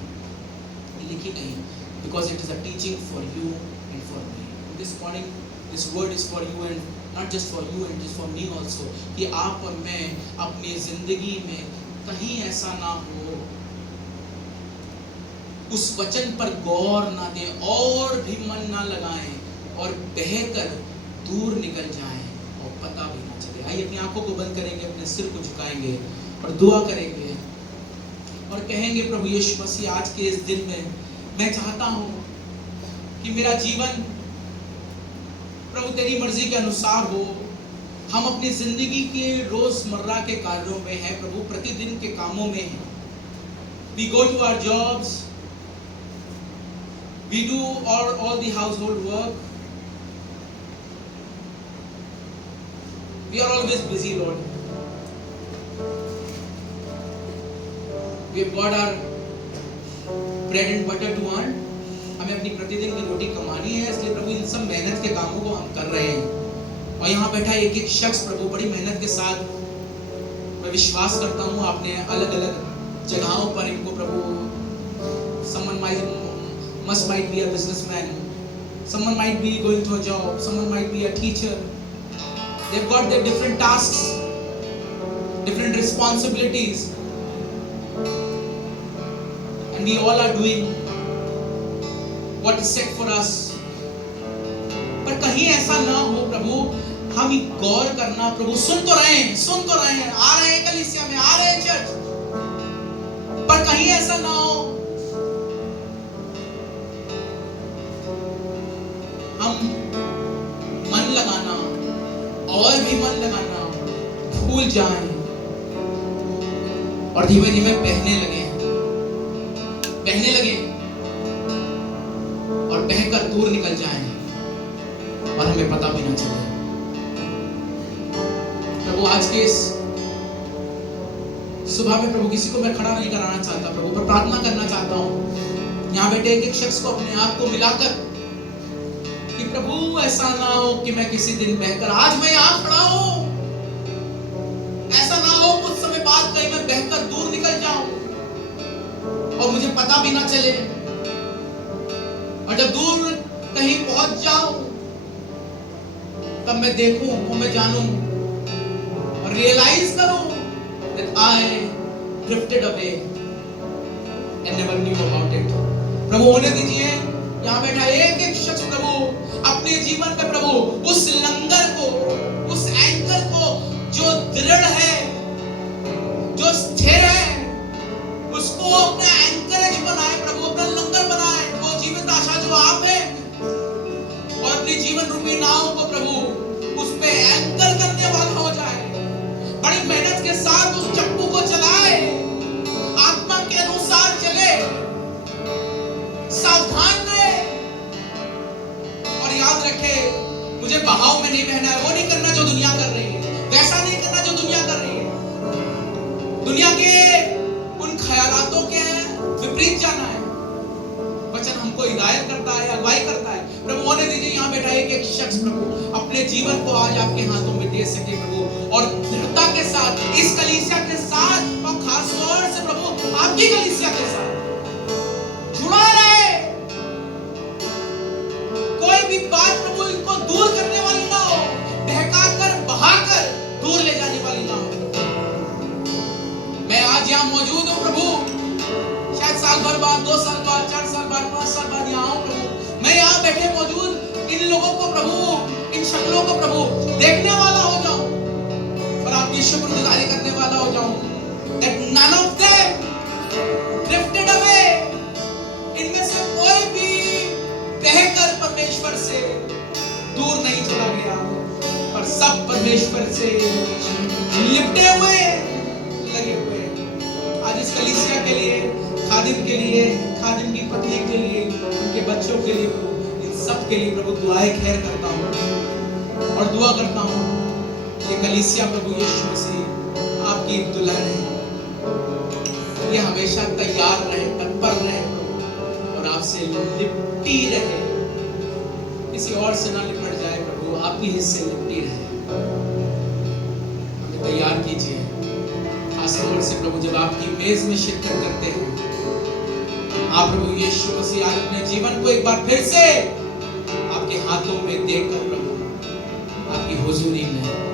लिखी नहीं, because it is a teaching for you and for me. This morning, this word is for you and not just for you and just for me also. कि आप और मैं अपनी जिंदगी में कहीं ऐसा ना हो, उस वचन पर गौर ना दें और भी मन ना लगाएं और बहकर दूर निकल जाएं और पता भी ना चले। आइए अपनी आंखों को बंद करेंगे, अपने सिर को झुकाएंगे और दुआ करेंगे और कहेंगे प्रभु यीशु मसीह आज के इस दिन में मैं चाहता हूं कि मेरा जीवन प्रभु तेरी मर्जी के अनुसार हो। हम अपनी जिंदगी के रोजमर्रा के कार्यों में हैं प्रभु, प्रतिदिन के कामों में हैं। We go to our jobs, we do all the household work, we are always busy, Lord. We have got our bread and butter to earn. हमें अपनी प्रतिदिन की रोटी कमानी है, इसलिए प्रभु इन सब मेहनत के कामों को हम कर रहे हैं। और यहाँ बैठा एक एक शख्स प्रभु बड़ी मेहनत के साथ, मैं विश्वास करता हूँ आपने अलग अलग जगहों पर इनको प्रभु, someone might be a businessman, someone might be going to a job, someone might be a teacher. They've got their different tasks, different responsibilities. And we all are doing what is set for us. पर कहीं ऐसा ना हो प्रभु, हम गौर करना प्रभु, सुन तो रहे हैं, आ रहे हैं कलीसिया में, आ रहे हैं चर्च, पर कहीं ऐसा ना हो हम मन लगाना और भी मन लगाना भूल जाएं और धीमे धीमे बहने लगे और बहकर दूर निकल जाएं और हमें पता भी ना चले। प्रभु आज के इस सुबह में प्रभु किसी को मैं खड़ा नहीं कराना चाहता प्रभु, पर प्रार्थना करना चाहता हूं यहाँ बैठे एक एक शख्स को अपने आप को मिलाकर कि प्रभु ऐसा ना हो कि मैं किसी दिन बहकर, आज मैं यहाँ खड़ा हूं, ऐसा ना हो कुछ समय बाद कहीं मैं बहकर दूर निकल जाऊं और मुझे पता भी ना चले, और जब दूर कहीं पहुंच जाऊं तब मैं देखूं और मैं जानूं और रियलाइज करूं that I drifted away and never knew about it. प्रभु होने दीजिए यहाँ बैठा एक एक शख्स प्रभु अपने जीवन में प्रभु उस लंगर को, उस एंकर को जो दृढ़ है, जो स्थिर है, उसको अपना एंकरेज बनाए प्रभु, अपना लंगर बनाए, वो जीवित आशा जो आप है, और अपनी जीवन रूपी नाव को प्रभु उस पे एंकर करने वाला हो जाए, बड़ी मेहनत के साथ उस चप्पू को चलाए, आत्मा के अनुसार चले, सावधान रहे और याद रखे मुझे बहाव में नहीं बहना है, वो नहीं करना जो दुनिया कर रही है, वैसा नहीं करना जो दुनिया कर रही है, दुनिया के उन ख्यालातों के विपरीत जाना है। वचन हमको हिदायत करता है, अगुवाई करता है। प्रभु होने दीजिए यहाँ बैठा एक एक शख्स प्रभु अपने जीवन को आज आपके हाथों में दे सके प्रभु, और दृढ़ता के साथ इस कलीसिया के साथ और खास तौर से प्रभु आपकी कलीसिया के साथ जुड़ा रहे। कोई भी बात प्रभु इनको दूर करने वाली ना हो, बहकाकर बहाकर दूर ले जाने वाली ना हो। मैं आज यहाँ मौजूद हूँ प्रभु, शायद साल भर बाद, 2 साल बाद, 4 साल बाद, 5 साल बाद यहाँ हूँ प्रभु। मैं यहाँ बैठे मौजूद इन लोगों को प्रभु, इन शक्लों लोगों को प्रभु देखने वाला हो जाऊं और आपकी शुक्रगुजारी करने वाला हो जाऊं। That none of them drifted away, इनमें से कोई भी बहकर परमेश्वर से दूर नहीं चला गया, पर सब परमेश्वर से लिपटे हुए लगे हुए। आज इस कलीसिया के लिए, खादिम के लिए, खादिम की पत्नी के लिए, उनके बच्चों के लिए, इन सब के लिए प्रभु दुआएं खैर करता हूँ और दुआ करता हूँ कि कलीसिया प्रभु यीशु मसीह आपकी दुल्हन है, ये हमेशा तैयार रहे, तत्पर रहे प्रभु और आपसे लिपटी रहे, किसी और से ना लिपट जाए प्रभु, आप ही हिस्से लिपटी रहे। हमें तैयार कीजिए, खास तौर से प्रभु जब आपकी मेज में शिरकत करते हैं, आप प्रभु यीशु मसीह आज अपने जीवन को एक बार फिर से आपके हाथों में देकर प्रभु आपकी हुजूरी में